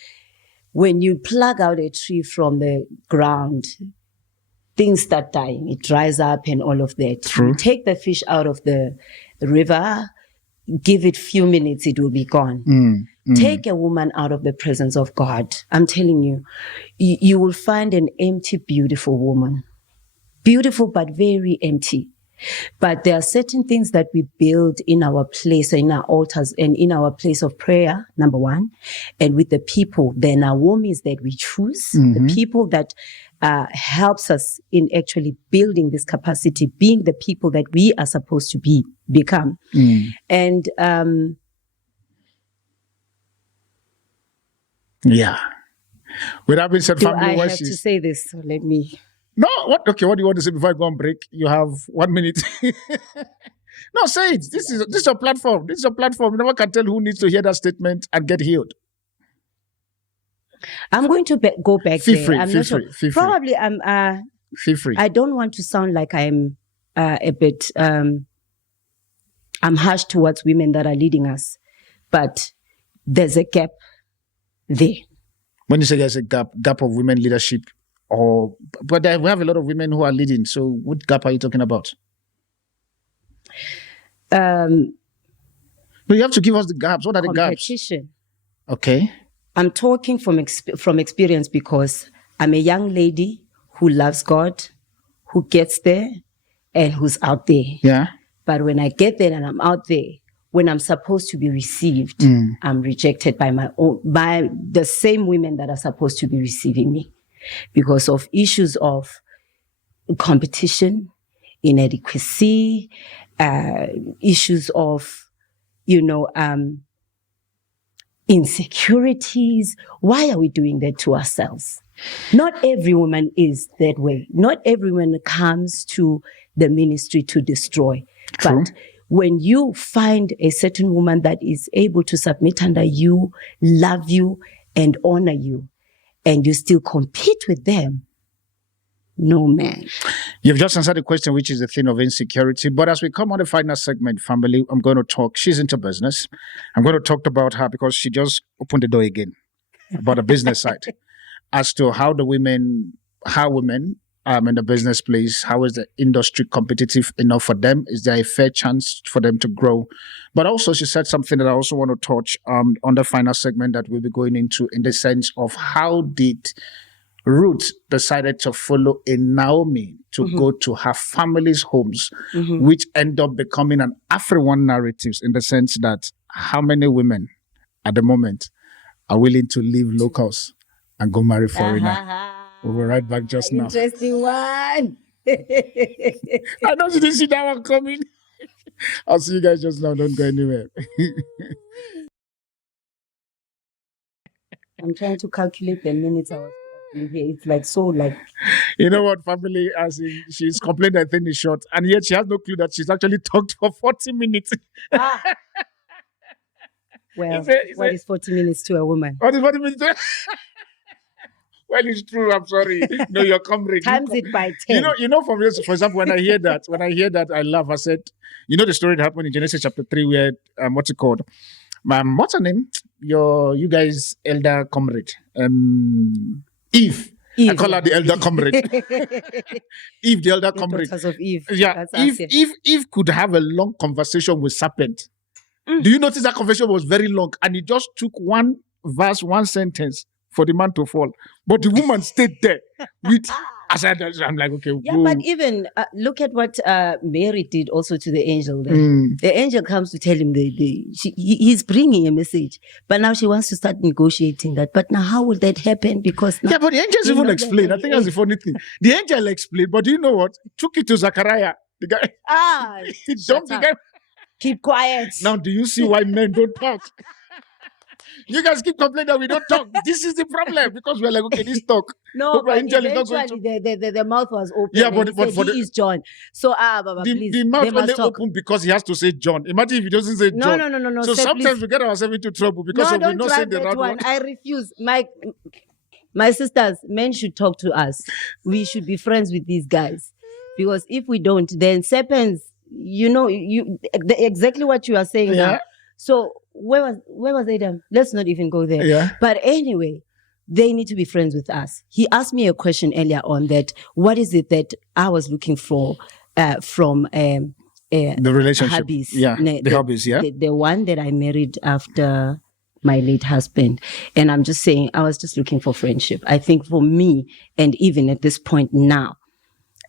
When you plug out a tree from the ground, things start dying. It dries up and all of that. True. You take the fish out of the river, give it few minutes, it will be gone. Take a woman out of the presence of God. I'm telling you, you will find an empty, beautiful woman. Beautiful, but very empty. But there are certain things that we build in our place, in our altars, and in our place of prayer, number one, and with the people, the Naomis that we choose, the people that helps us in actually building this capacity, being the people that we are supposed to become. And yeah. With that being said, family, I have to say this? So let me. No, what? Okay, what do you want to say before I go on break? You have 1 minute. No, say it. This is your platform. This is your platform. No one can tell who needs to hear that statement and get healed. I'm going to go back Feel there. free. I'm Feel not free. sure. Feel free. Probably Feel free. I don't want to sound like I'm a bit I'm harsh towards women that are leading us, but there's a gap there. When you say there's a gap of women leadership, but we have a lot of women who are leading. So what gap are you talking about? But you have to give us the gaps. What are the gaps? Competition. Okay. I'm talking from experience because I'm a young lady who loves God, who gets there, and who's out there. Yeah. But when I get there and I'm out there, when I'm supposed to be received, I'm rejected by the same women that are supposed to be receiving me because of issues of competition, inadequacy, issues of, insecurities. Why are we doing that to ourselves? Not every woman is that way. Not every woman comes to the ministry to destroy. True. But when you find a certain woman that is able to submit under you, love you, and honor you, and you still compete with them, no man. You've just answered the question, which is the thing of insecurity. But as we come on the final segment, family, I'm going to talk. She's into business. I'm going to talk about her because she just opened the door again about the business side as to how women in the business place, how is the industry competitive enough for them? Is there a fair chance for them to grow? But also she said something that I also want to touch on the final segment that we'll be going into, in the sense of how did Ruth decided to follow a Naomi to go to her family's homes, which end up becoming an AfriOne narratives, in the sense that how many women at the moment are willing to leave locals and go marry foreigner. We'll be right back just now. Interesting one. I know you didn't see that one coming. I'll see you guys just now. Don't go anywhere. I'm trying to calculate the minutes I was in here. It's like so like. You know what, family? As in, she's complained that thing is short, and yet she has no clue that she's actually talked for 40 minutes. Well, what is 40 minutes to a woman? What is 40 minutes? Well, it's true. I'm sorry. No, you're comrade. Times it by 10. For example, when I hear that, I laugh. I said, the story that happened in Genesis chapter 3, where what's it called? What's her name? You guys' elder comrade, Eve. I call her the elder comrade. Eve, the elder comrade. Daughters of Eve. Yeah. Eve could have a long conversation with serpent. Do you notice that conversation was very long, and it just took one verse, one sentence for the man to fall, but the woman stayed there with I'm like, okay. Yeah, whoa. but even look at what Mary did also to the angel. Then. The angel comes to tell him he's bringing a message, but now she wants to start negotiating that. But now, how will that happen? Because now, but the angels even explained. I think that's the funny thing. The angel explained, but do you know what? Took it to Zachariah. The guy. He dumped the guy. Keep quiet. Now, do you see why men don't talk? You guys keep complaining that we don't talk. This is the problem because we're like, okay, this talk. No, but angel is not eventually going to... the mouth was open. Yeah, but for he is John. So, Baba, please. The mouth only open because he has to say John. Imagine if he doesn't say John. No. So sometimes we get ourselves into trouble because of we not saying the right one. I refuse. My sisters, men should talk to us. We should be friends with these guys. Because if we don't, then serpents, exactly what you are saying now. So where was Adam? Let's not even go there. Yeah. But anyway, they need to be friends with us. He asked me a question earlier on that what is it that I was looking for from the relationship. Hubbies. Yeah. The hubbies, yeah. The one that I married after my late husband. And I'm just saying, I was just looking for friendship. I think for me, and even at this point now,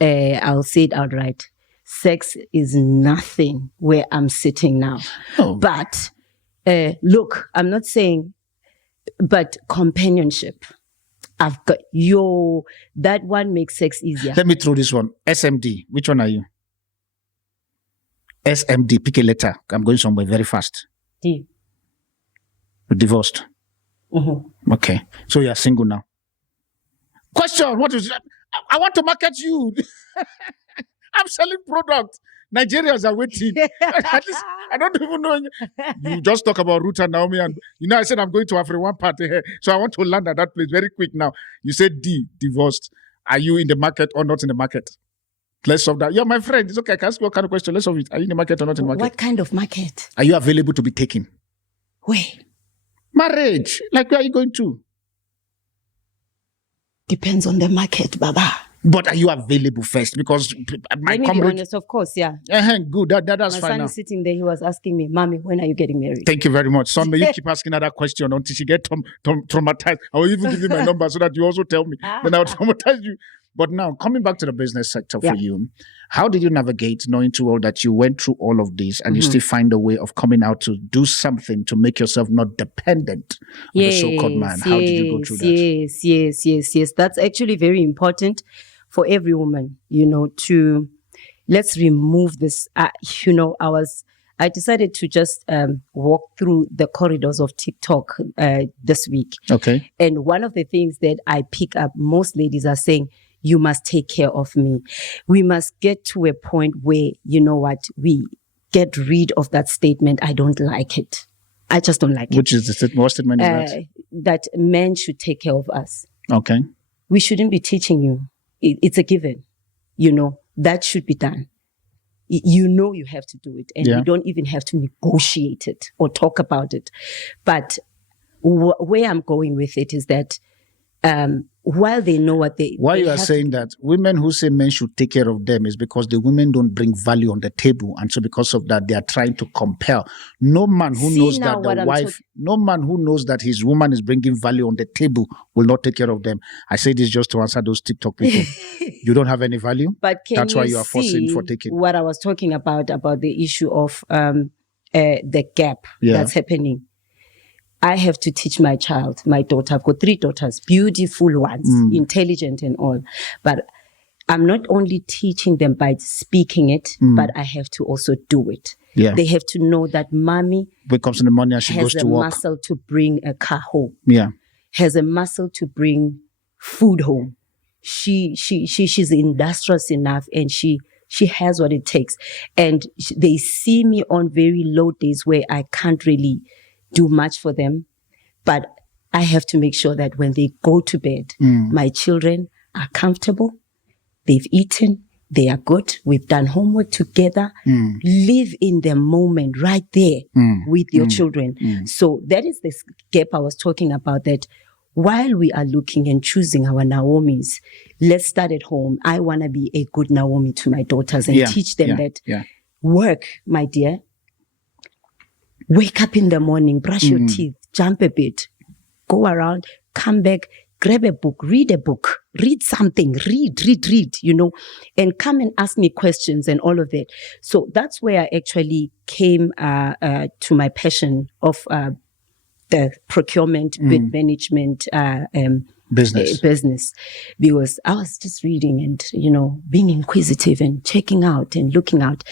I'll say it outright. Sex is nothing where I'm sitting now. Oh. But look, I'm not saying, but companionship. I've got that one makes sex easier. Let me throw this one. SMD. Which one are you? SMD. Pick a letter. I'm going somewhere very fast. D. Divorced. Mm-hmm. Okay. So you're single now. Question. What is that? I want to market you. I'm selling product. Nigerians are waiting. At least, I don't even know. You just talk about Ruth and Naomi. And I said I'm going to AfriOne party here. So I want to land at that place very quick now. You said D, divorced. Are you in the market or not in the market? Let's solve that. You're my friend. It's okay. I can ask you what kind of question. Let's solve it. Are you in the market or not in the market? What kind of market? Are you available to be taken? Where? Marriage. Like, where are you going to? Depends on the market, Baba. But are you available first? Because my Let me be honest, of course, yeah. Good, that's my fine son now. is sitting there, he was asking me, Mommy, when are you getting married? Thank you very much. Son, may you keep asking that question until she gets traumatized. I will even give you my number so that you also tell me. Then I'll traumatize you. But now, coming back to the business sector for you, how did you navigate knowing too well that you went through all of this and you still find a way of coming out to do something to make yourself not dependent on the so-called man? How did you go through that? Yes. That's actually very important for every woman, to let's remove this. I decided to just walk through the corridors of TikTok this week. Okay. And one of the things that I pick up, most ladies are saying, you must take care of me. We must get to a point where, we get rid of that statement. I don't like it. I just don't like it. Which is the statement? What statement is that? That men should take care of us. Okay. We shouldn't be teaching you. It's a given. That should be done. You have to do it. And you don't even have to negotiate it or talk about it. But where I'm going with it is that while they know what they... Why you are saying that women who say men should take care of them is because the women don't bring value on the table. And so because of that, they are trying to compel. No man who knows that the wife, no man who knows that his woman is bringing value on the table will not take care of them. I say this just to answer those TikTok people. You don't have any value? But that's why you are forcing for taking. What I was talking about the issue of the gap that's happening. I have to teach my daughter. I've got 3 daughters, beautiful ones, intelligent and all. But I'm not only teaching them by speaking it, but I have to also do it. Yeah. They have to know that mommy comes in the morning and she goes to work. Has a muscle to bring a car home. Yeah. Has a muscle to bring food home. She's industrious enough and she has what it takes. And they see me on very low days where I can't really do much for them, but I have to make sure that when they go to bed, my children are comfortable, they've eaten, they are good, we've done homework together, live in the moment right there with your children. So that is the gap I was talking about, that while we are looking and choosing our Naomis, let's start at home. I want to be a good Naomi to my daughters and teach them that work, my dear. Wake up in the morning, brush your teeth, jump a bit, go around, come back, grab a book, read a book. read something, read, and come and ask me questions and all of that. So that's where I actually came to my passion of the procurement, bid management, business, because I was just reading and, being inquisitive and checking out and looking out.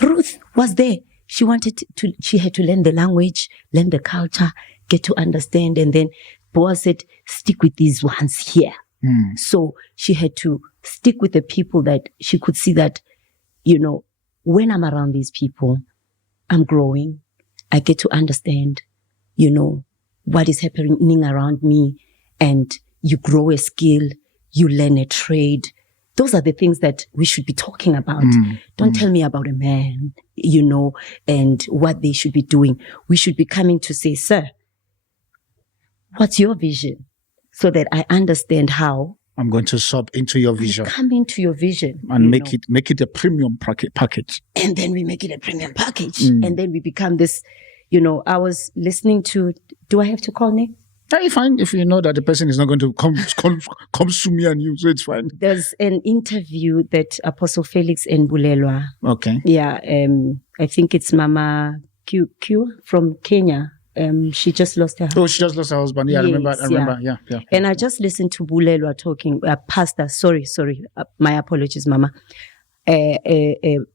Ruth was there. She had to learn the language, learn the culture, get to understand. And then Boaz said, stick with these ones here. So she had to stick with the people that she could see that, when I'm around these people, I'm growing. I get to understand, what is happening around me, and you grow a skill, you learn a trade. Those are the things that we should be talking about. Don't tell me about a man, and what they should be doing. We should be coming to say, sir, what's your vision? So that I understand how I'm going to sub into your vision. Come into your vision. And make it a premium package. And then we make it a premium package. And then we become this, I was listening to, do I have to call names? Yeah, fine. If you know that the person is not going to come to me and you, so it's fine. There's an interview that Apostle Felix Mbulelwa. Okay. Yeah. I think it's Mama Q from Kenya. She just lost her husband. Oh, she just lost her husband. Yeah, Yes, I remember. Yeah. And I just listened to Bulelwa talking, Pastor, sorry, my apologies, Mama.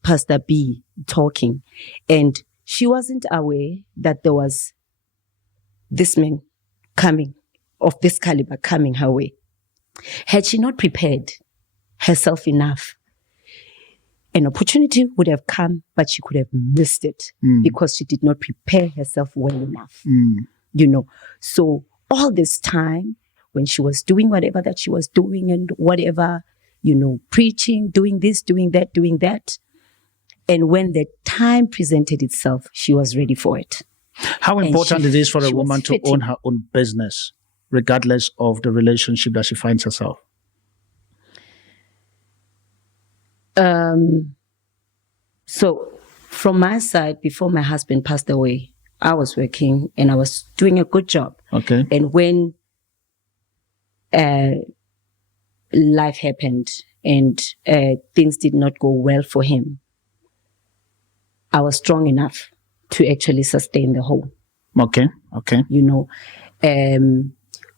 Pastor B talking. And she wasn't aware that there was this man coming, of this caliber coming her way. Had she not prepared herself enough, an opportunity would have come, but she could have missed it because she did not prepare herself well enough. So all this time, when she was doing whatever that she was doing and whatever, preaching, doing this, doing that. And when the time presented itself, she was ready for it. How important it is for a woman to own her own business, regardless of the relationship that she finds herself? So from my side, before my husband passed away, I was working and I was doing a good job. Okay. And when life happened and things did not go well for him, I was strong enough to actually sustain the whole. Okay.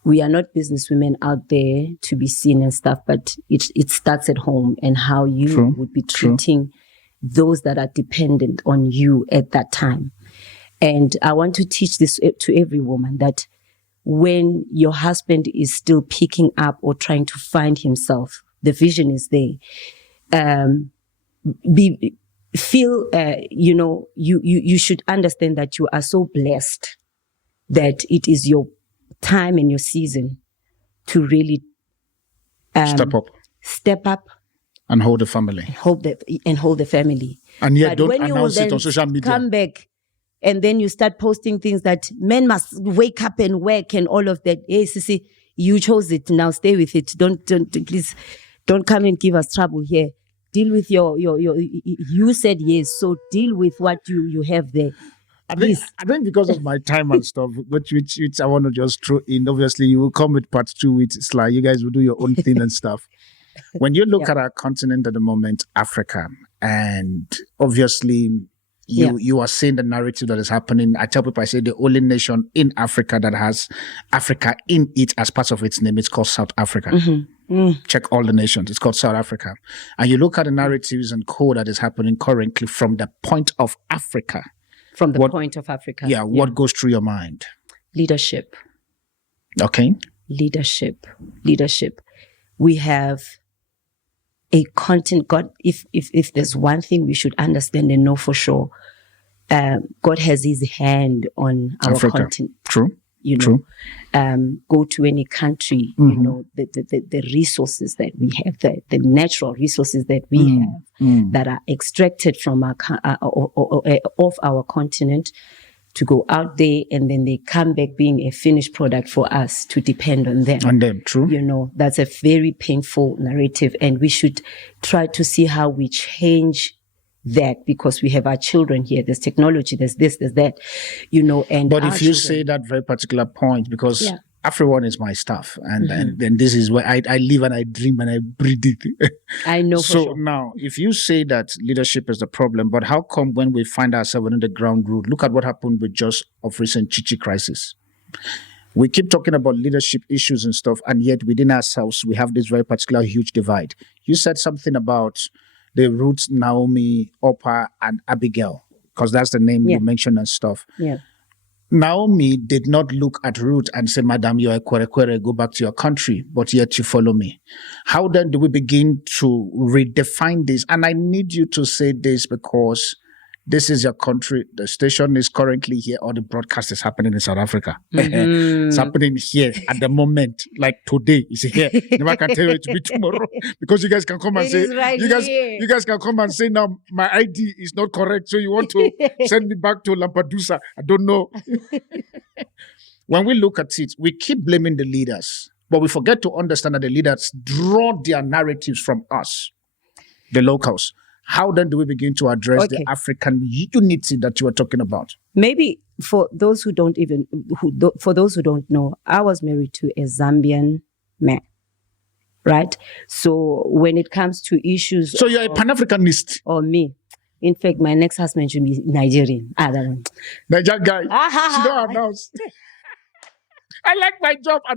We are not businesswomen out there to be seen and stuff, but it starts at home and how you would be treating those that are dependent on you at that time. And I want to teach this to every woman, that when your husband is still picking up or trying to find himself, the vision is there. You should understand that you are so blessed that it is your time and your season to really step up and hold the family. Hold the family. And yet, but don't when announce you it on social media. Come back, and then you start posting things that men must wake up and work and all of that. Hey, Sissy, you chose it. Now stay with it. Please, don't come and give us trouble here. Deal with your. You said yes, so deal with what you have there. I think because of my time and stuff, which I want to just throw in. Obviously, you will come with part 2 with Sly. You guys will do your own thing and stuff. When you look at our continent at the moment, Africa, and obviously you are seeing the narrative that is happening. I tell people, I say the only nation in Africa that has Africa in it as part of its name, it's called South Africa. Check all the nations. It's called South Africa. And you look at the narratives and code that is happening currently from the point of Africa. From the point of Africa. Yeah, what goes through your mind? Leadership. Okay. Leadership. We have a continent. God, if there's one thing we should understand and know for sure, God has his hand on our continent. True. True. Go to any country, the resources that we have, the natural resources that we have that are extracted from of our continent, to go out there and then they come back being a finished product for us to depend on them. True. That's a very painful narrative, and we should try to see how we change that, because we have our children here. There's technology, there's this, there's that, and but if you say that very particular point, because AfriOne is my stuff, and this is where I live and I dream and I breathe it. I know. So for sure. now, if you say that leadership is the problem, but how come when we find ourselves in the ground root, look at what happened with just of recent Chichi crisis. We keep talking about leadership issues and stuff, and yet within ourselves, we have this very particular huge divide. You said something about the roots, Naomi, Opa, and Abigail, because that's the name you mentioned and stuff. Yeah. Naomi did not look at Ruth and say, Madam, you are kwere, go back to your country, but yet you follow me. How then do we begin to redefine this? And I need you to say this because this is your country. The station is currently here, or the broadcast is happening in South Africa. It's happening here at the moment, like today. It's here. Never can tell you it will be tomorrow because you guys can come and say, you guys can come and say, now my ID is not correct, so you want to send me back to Lampedusa. I don't know. When we look at it, we keep blaming the leaders, but we forget to understand that the leaders draw their narratives from us, the locals. How then do we begin to address the African unity that you were talking about? Maybe for those who don't know, I was married to a Zambian man, right? So when it comes to issues, so you're a Pan-Africanist, or me. In fact, my next husband should be Nigerian. Nigerian guy. She don't announce. I like my job. I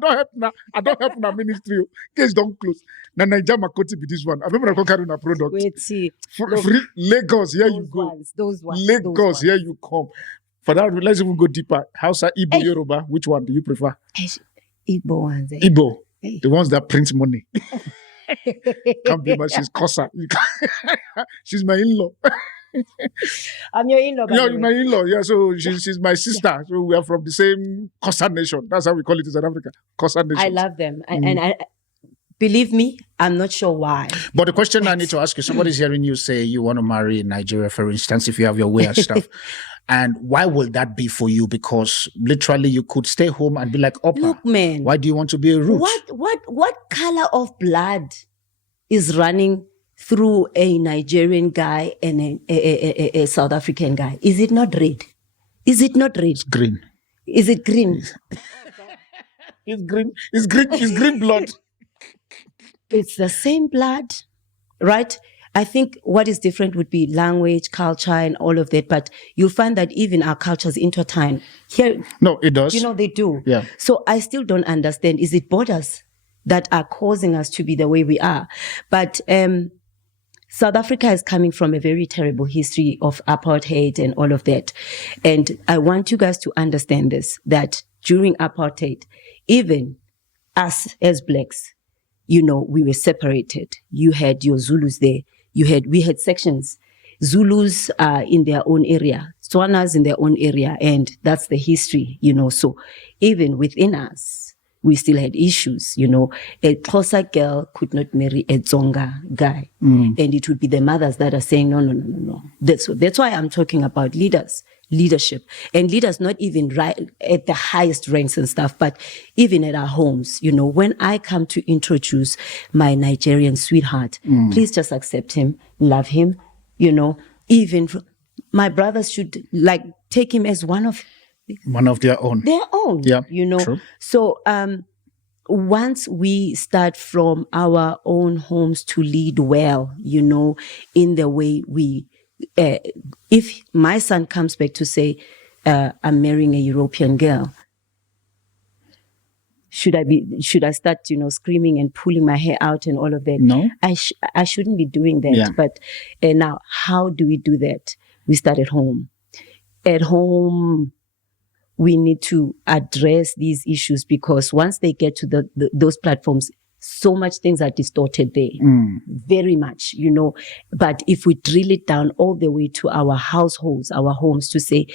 don't help na ministry. Case don't close. Na Naija Makoti be this one. I remember I go carry a product. Wait, see. Free Lagos, here you go. Those ones. Lagos, here you come. For that, let's even go deeper. Hausa, Igbo, Yoruba. Which one do you prefer? Igbo ones. Igbo. The ones that print money. Can't be my, she's Kosa. She's my in-law. I'm your in-law. Yeah, you're my in-law. Yeah, so she's my sister. So we are from the same Kosa nation. That's how we call it in South Africa. Kosa nation. I love them. And I believe me, I'm not sure why. But the question I need to ask you, somebody's hearing you say you want to marry in Nigeria, for instance, if you have your way and stuff. And why will that be for you? Because literally you could stay home and be like, Opa, look, man, why do you want to be a root? What color of blood is running through a Nigerian guy and a South African guy? Is it not red? Is it not red? It's green. Is it green? It's green. It's green. It's green blood. It's the same blood, right? I think what is different would be language, culture, and all of that. But you'll find that even our cultures intertwine. Here, no, it does. You know, they do. Yeah. So I still don't understand. Is it borders that are causing us to be the way we are? But South Africa is coming from a very terrible history of apartheid and all of that. And I want you guys to understand this, that during apartheid, even us as blacks, you know, we were separated. You had your Zulus there. We had sections. Zulus are in their own area, Tswanas in their own area, and that's the history, you know. So even within us, we still had issues, you know. A Xhosa girl could not marry a Tsonga guy. And it would be the mothers that are saying, no. That's why I'm talking about leadership. And leaders not even right at the highest ranks and stuff, but even at our homes, you know, when I come to introduce my Nigerian sweetheart, please just accept him, love him, you know. Even my brothers should take him as one of their own. Yeah, you know. True. So once we start from our own homes to lead well, you know, in the way we, if my son comes back to say, I'm marrying a European girl, should I start, you know, screaming and pulling my hair out and all of that? No. I shouldn't be doing that. Yeah. But now, how do we do that? We start at home. At home, we need to address these issues, because once they get to those platforms, so much things are distorted there, very much, you know. But if we drill it down all the way to our households, our homes, to say,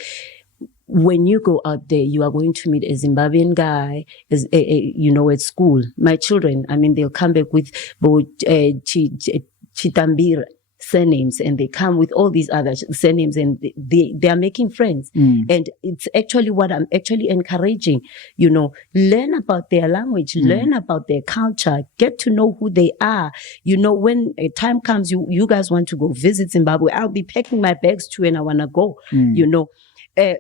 when you go out there, you are going to meet a Zimbabwean guy, you know, at school. My children, I mean, they'll come back with Chitambira surnames, and they come with all these other surnames, and they are making friends. And it's actually what I'm actually encouraging, you know, learn about their language, learn about their culture, get to know who they are. You know, when a time comes, you guys want to go visit Zimbabwe, I'll be packing my bags too, and I want to go, you know.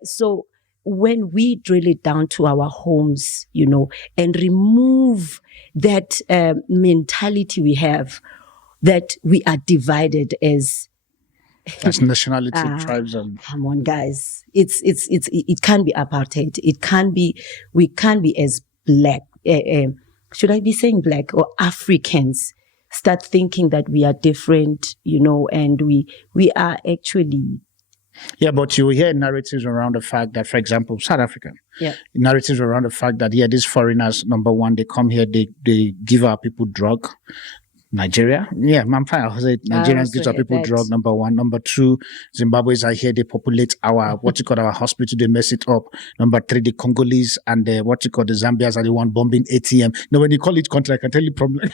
So when we drill it down to our homes, and remove that mentality we have that we are divided as nationality, tribes, and come on, guys, it can't be apartheid. We can't be as black. Should I be saying black or Africans? Start thinking that we are different, and we are actually. Yeah, but you hear narratives around the fact that, for example, South Africa. Yeah. Narratives around the fact that these foreigners, number one, they come here, they give our people drug. Nigeria, I'm fine. I'll say Nigerians give our people drug, number one. Number two, Zimbabweans are here, they populate our hospital, they mess it up. Number three, the Congolese and the Zambians are the one bombing ATM. Now, when you call each country, I can tell you problem.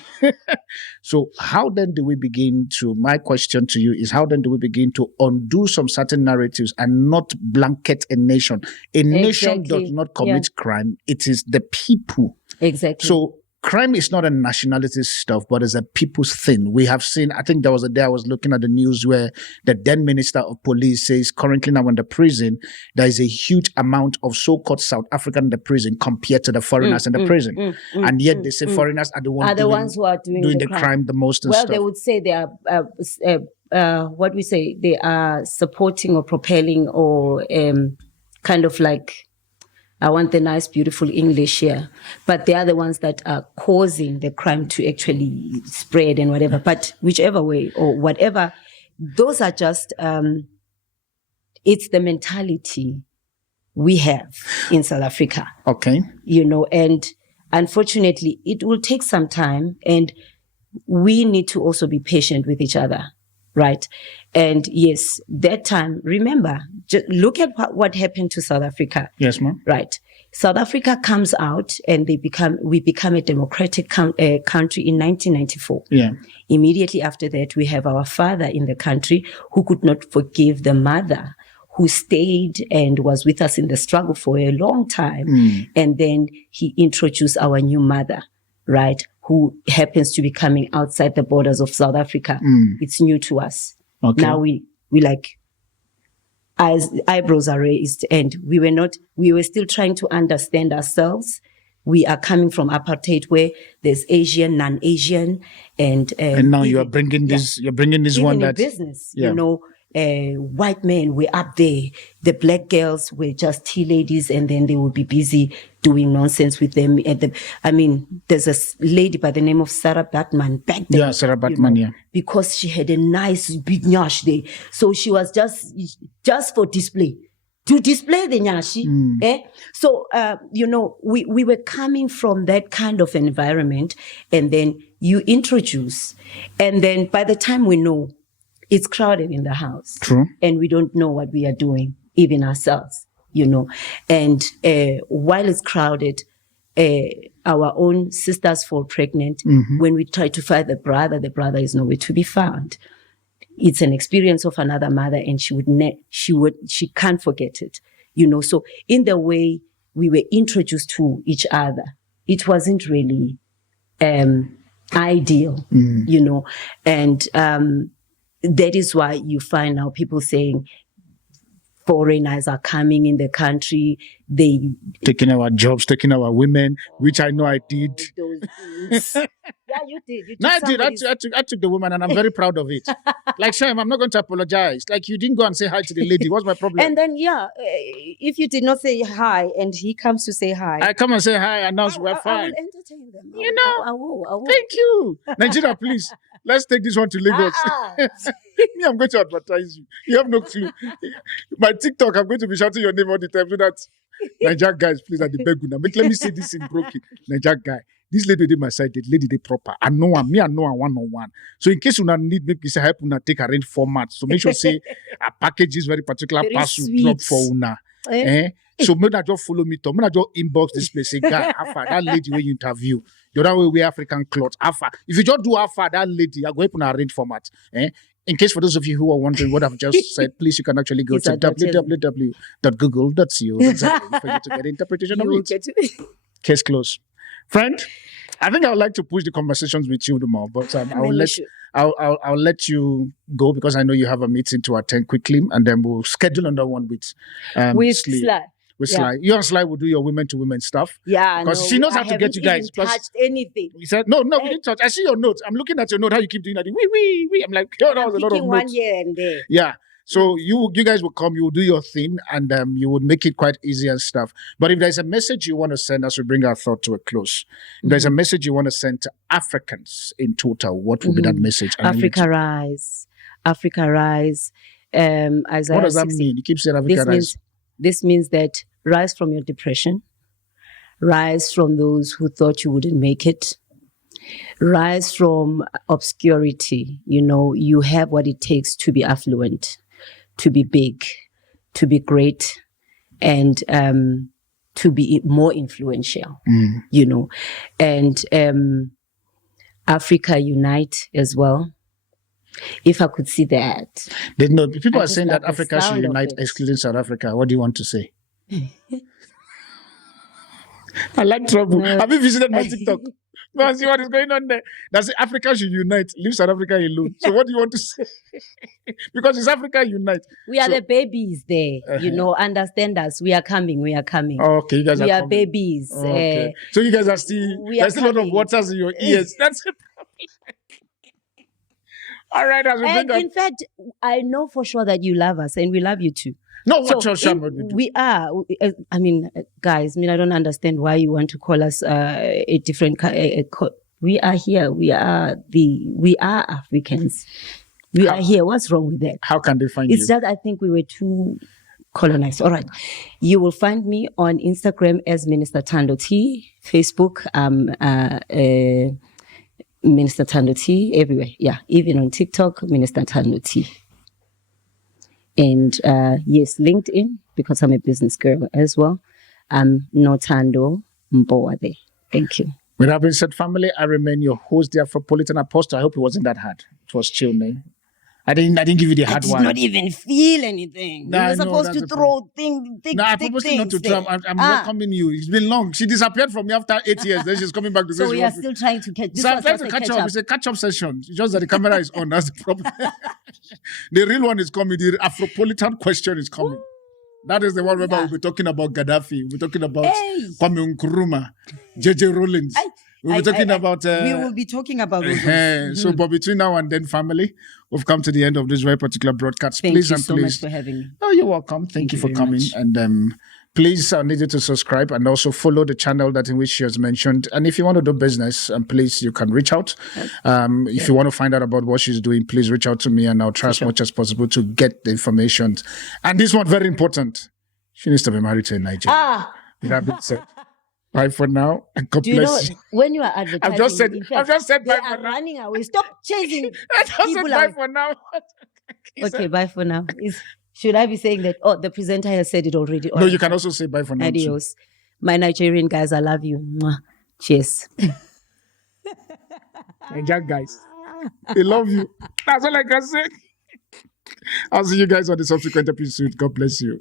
So how then do we begin to, my question to you is, how then do we begin to undo some certain narratives and not blanket a nation? A nation does not commit crime. It is the people. Exactly. So crime is not a nationality stuff, but it's a people's thing. We have seen, I think there was a day I was looking at the news where the then Minister of Police says currently now in the prison, there is a huge amount of so-called South African in the prison compared to the foreigners in the prison. And yet they say foreigners are the ones who are doing the crime the most and stuff. They would say they are, they are supporting or propelling or kind of like, I want the nice, beautiful English here. But they are the ones that are causing the crime to actually spread and whatever. But whichever way or whatever, those are just, it's the mentality we have in South Africa. Okay. And unfortunately, it will take some time, and we need to also be patient with each other. Right. And yes, that time, remember, just look at what happened to South Africa. Yes, ma'am. Right. South Africa comes out and we become a democratic country in 1994. Yeah. Immediately after that, we have our father in the country who could not forgive the mother who stayed and was with us in the struggle for a long time. And then he introduced our new mother, right, who happens to be coming outside the borders of South Africa. It's new to us. Okay. Now we like, as eyebrows are raised, and we were still trying to understand ourselves. We are coming from apartheid where there's Asian, non-Asian, and now you are bringing this. You're bringing this one that business. White men were up there. The black girls were just tea ladies, and then they would be busy doing nonsense with them. There's a lady by the name of Sarah Batman back then. Yeah, Sarah Batman, because she had a nice big nyash there. So she was just for display. To display the nyashi. So, we were coming from that kind of environment, and then you introduce, and then by the time we know, it's crowded in the house. True. And we don't know what we are doing, even ourselves, And while it's crowded, our own sisters fall pregnant. When we try to find the brother is nowhere to be found. It's an experience of another mother, and she can't forget it, So in the way we were introduced to each other, it wasn't really ideal, and that is why you find now people saying foreigners are coming in the country. They taking our jobs, taking our women, which I know I did. Yeah, you did. No, I did. I took the woman, and I'm very proud of it. Like, Shem, I'm not going to apologize. Like, you didn't go and say hi to the lady. What's my problem? And then, if you did not say hi, and he comes to say hi, I come and say hi, announce we're fine. I will entertain them. I will. Thank you, Nigeria. Please, let's take this one to Lagos. Me, I'm going to advertise you. You have no clue. My TikTok, I'm going to be shouting your name all the time so that Niger guys, please, at the beguna. Let me say this in broken. Niger guy. This lady did my side, the lady they proper. I know one, me, I know one-on-one. So in case you need, maybe say help una take arrange format. So make sure say a package is very particular parcel drop for una. So me not just follow me to me not just inbox this place. Say, guy, that lady when you interview. The other way we African clothes. If you just do that lady, I go help una arrange format. In case for those of you who are wondering what I've just said, please you can actually go to www.google.co for you to get interpretation of it. Case closed. Friend, I think I would like to push the conversations with you more, but I'll let you go because I know you have a meeting to attend quickly, and then we'll schedule another one with Sly. with Yeah. Sly. You and Sly will do your women to women stuff. Yeah, Because she knows how to get you guys. I haven't even touched anything. We said, no, we didn't touch. I see your notes. I'm looking at your note, how you keep doing that. Wee. I'm like, yo, that I'm was a lot of picking one notes. here and there. Yeah. So you guys will come, you will do your thing, and you would make it quite easy and stuff. But if there's a message you want to send as we bring our thought to a close, if there's a message you want to send to Africans in total, what would be that message? Africa rise. Africa rise. Isaiah What does that 60. mean? You keep saying Africa rise. This means that rise from your depression, rise from those who thought you wouldn't make it, rise from obscurity. You know, you have what it takes to be affluent, to be big, to be great, and to be more influential, you know. And Africa unite as well. If I could see that. No, people are saying that the Africa should sound of unite, it. excluding South Africa. What do you want to say? I like trouble. No. Have you visited my TikTok? Go and see what is going on there. That's it. Africa should unite. Leave South Africa alone. So what do you want to say? Because it's Africa unite. We are the babies there, you know, understand us. We are coming. Okay, you guys We are are coming. babies. Okay. So you guys are still, we there's are still a lot of coming. waters in your ears. That's it. All right, as we And bring in fact, I know for sure that you love us and we love you too. No, what So your Shama would do? we are, I mean, guys, I don't understand why you want to call us a different, we are here. We are Africans. We are here. What's wrong with that? How can they find It's you? just, I think we were too colonized. All right. You will find me on Instagram as Minister Thando T, Facebook, Minister Thando T, everywhere. Yeah. Even on TikTok, Minister Thando T. And yes, LinkedIn, because I'm a business girl as well. Nothando Mpowa there. Thank you. With that being said, family, I remain your host, the Afropolitan Apostle. I hope it wasn't that hard. It was chill, man. I didn't give you the hard I did one. not even feel anything. Nah, You I were know, supposed that's to the throw thick I proposed not to things try. there. I'm welcoming you. It's been long. She disappeared from me after 8 years. Then she's coming back to say So she we are wants still trying to catch. This So I'm was trying just to a catch catch up. It's a catch-up session. It's just that the camera is on. That's the problem. The real one is coming. The Afropolitan question is coming. That is the one where we'll be talking about Gaddafi. We'll be talking about Kwame Nkrumah, J.J. Rollins. We'll be talking about... we will be talking about those ones. So, but between now and then, family, we've come to the end of this very particular broadcast. Thank Please you and so please. much for having me. Oh, you're welcome. Thank you for very coming. much. And please, I need you to subscribe and also follow the channel that in which she has mentioned. And if you want to do business, please, you can reach out. If you want to find out about what she's doing, please reach out to me and I'll try as much as possible to get the information. And this one, very important. She needs to be married to a Nigerian. With that being said, bye for now. And God Do you know bless you. when you are advertising? I've just said they bye are for now. running away. Stop chasing I just said people bye away. for now. Okay, bye for now. Should I be saying that? Oh, the presenter has said it already. No, you can also say bye for now. Too. Adios. My Nigerian guys, I love you. Mwah. Cheers. Nigerian guys, they love you. That's all I can say. I'll see you guys on the subsequent episode. God bless you.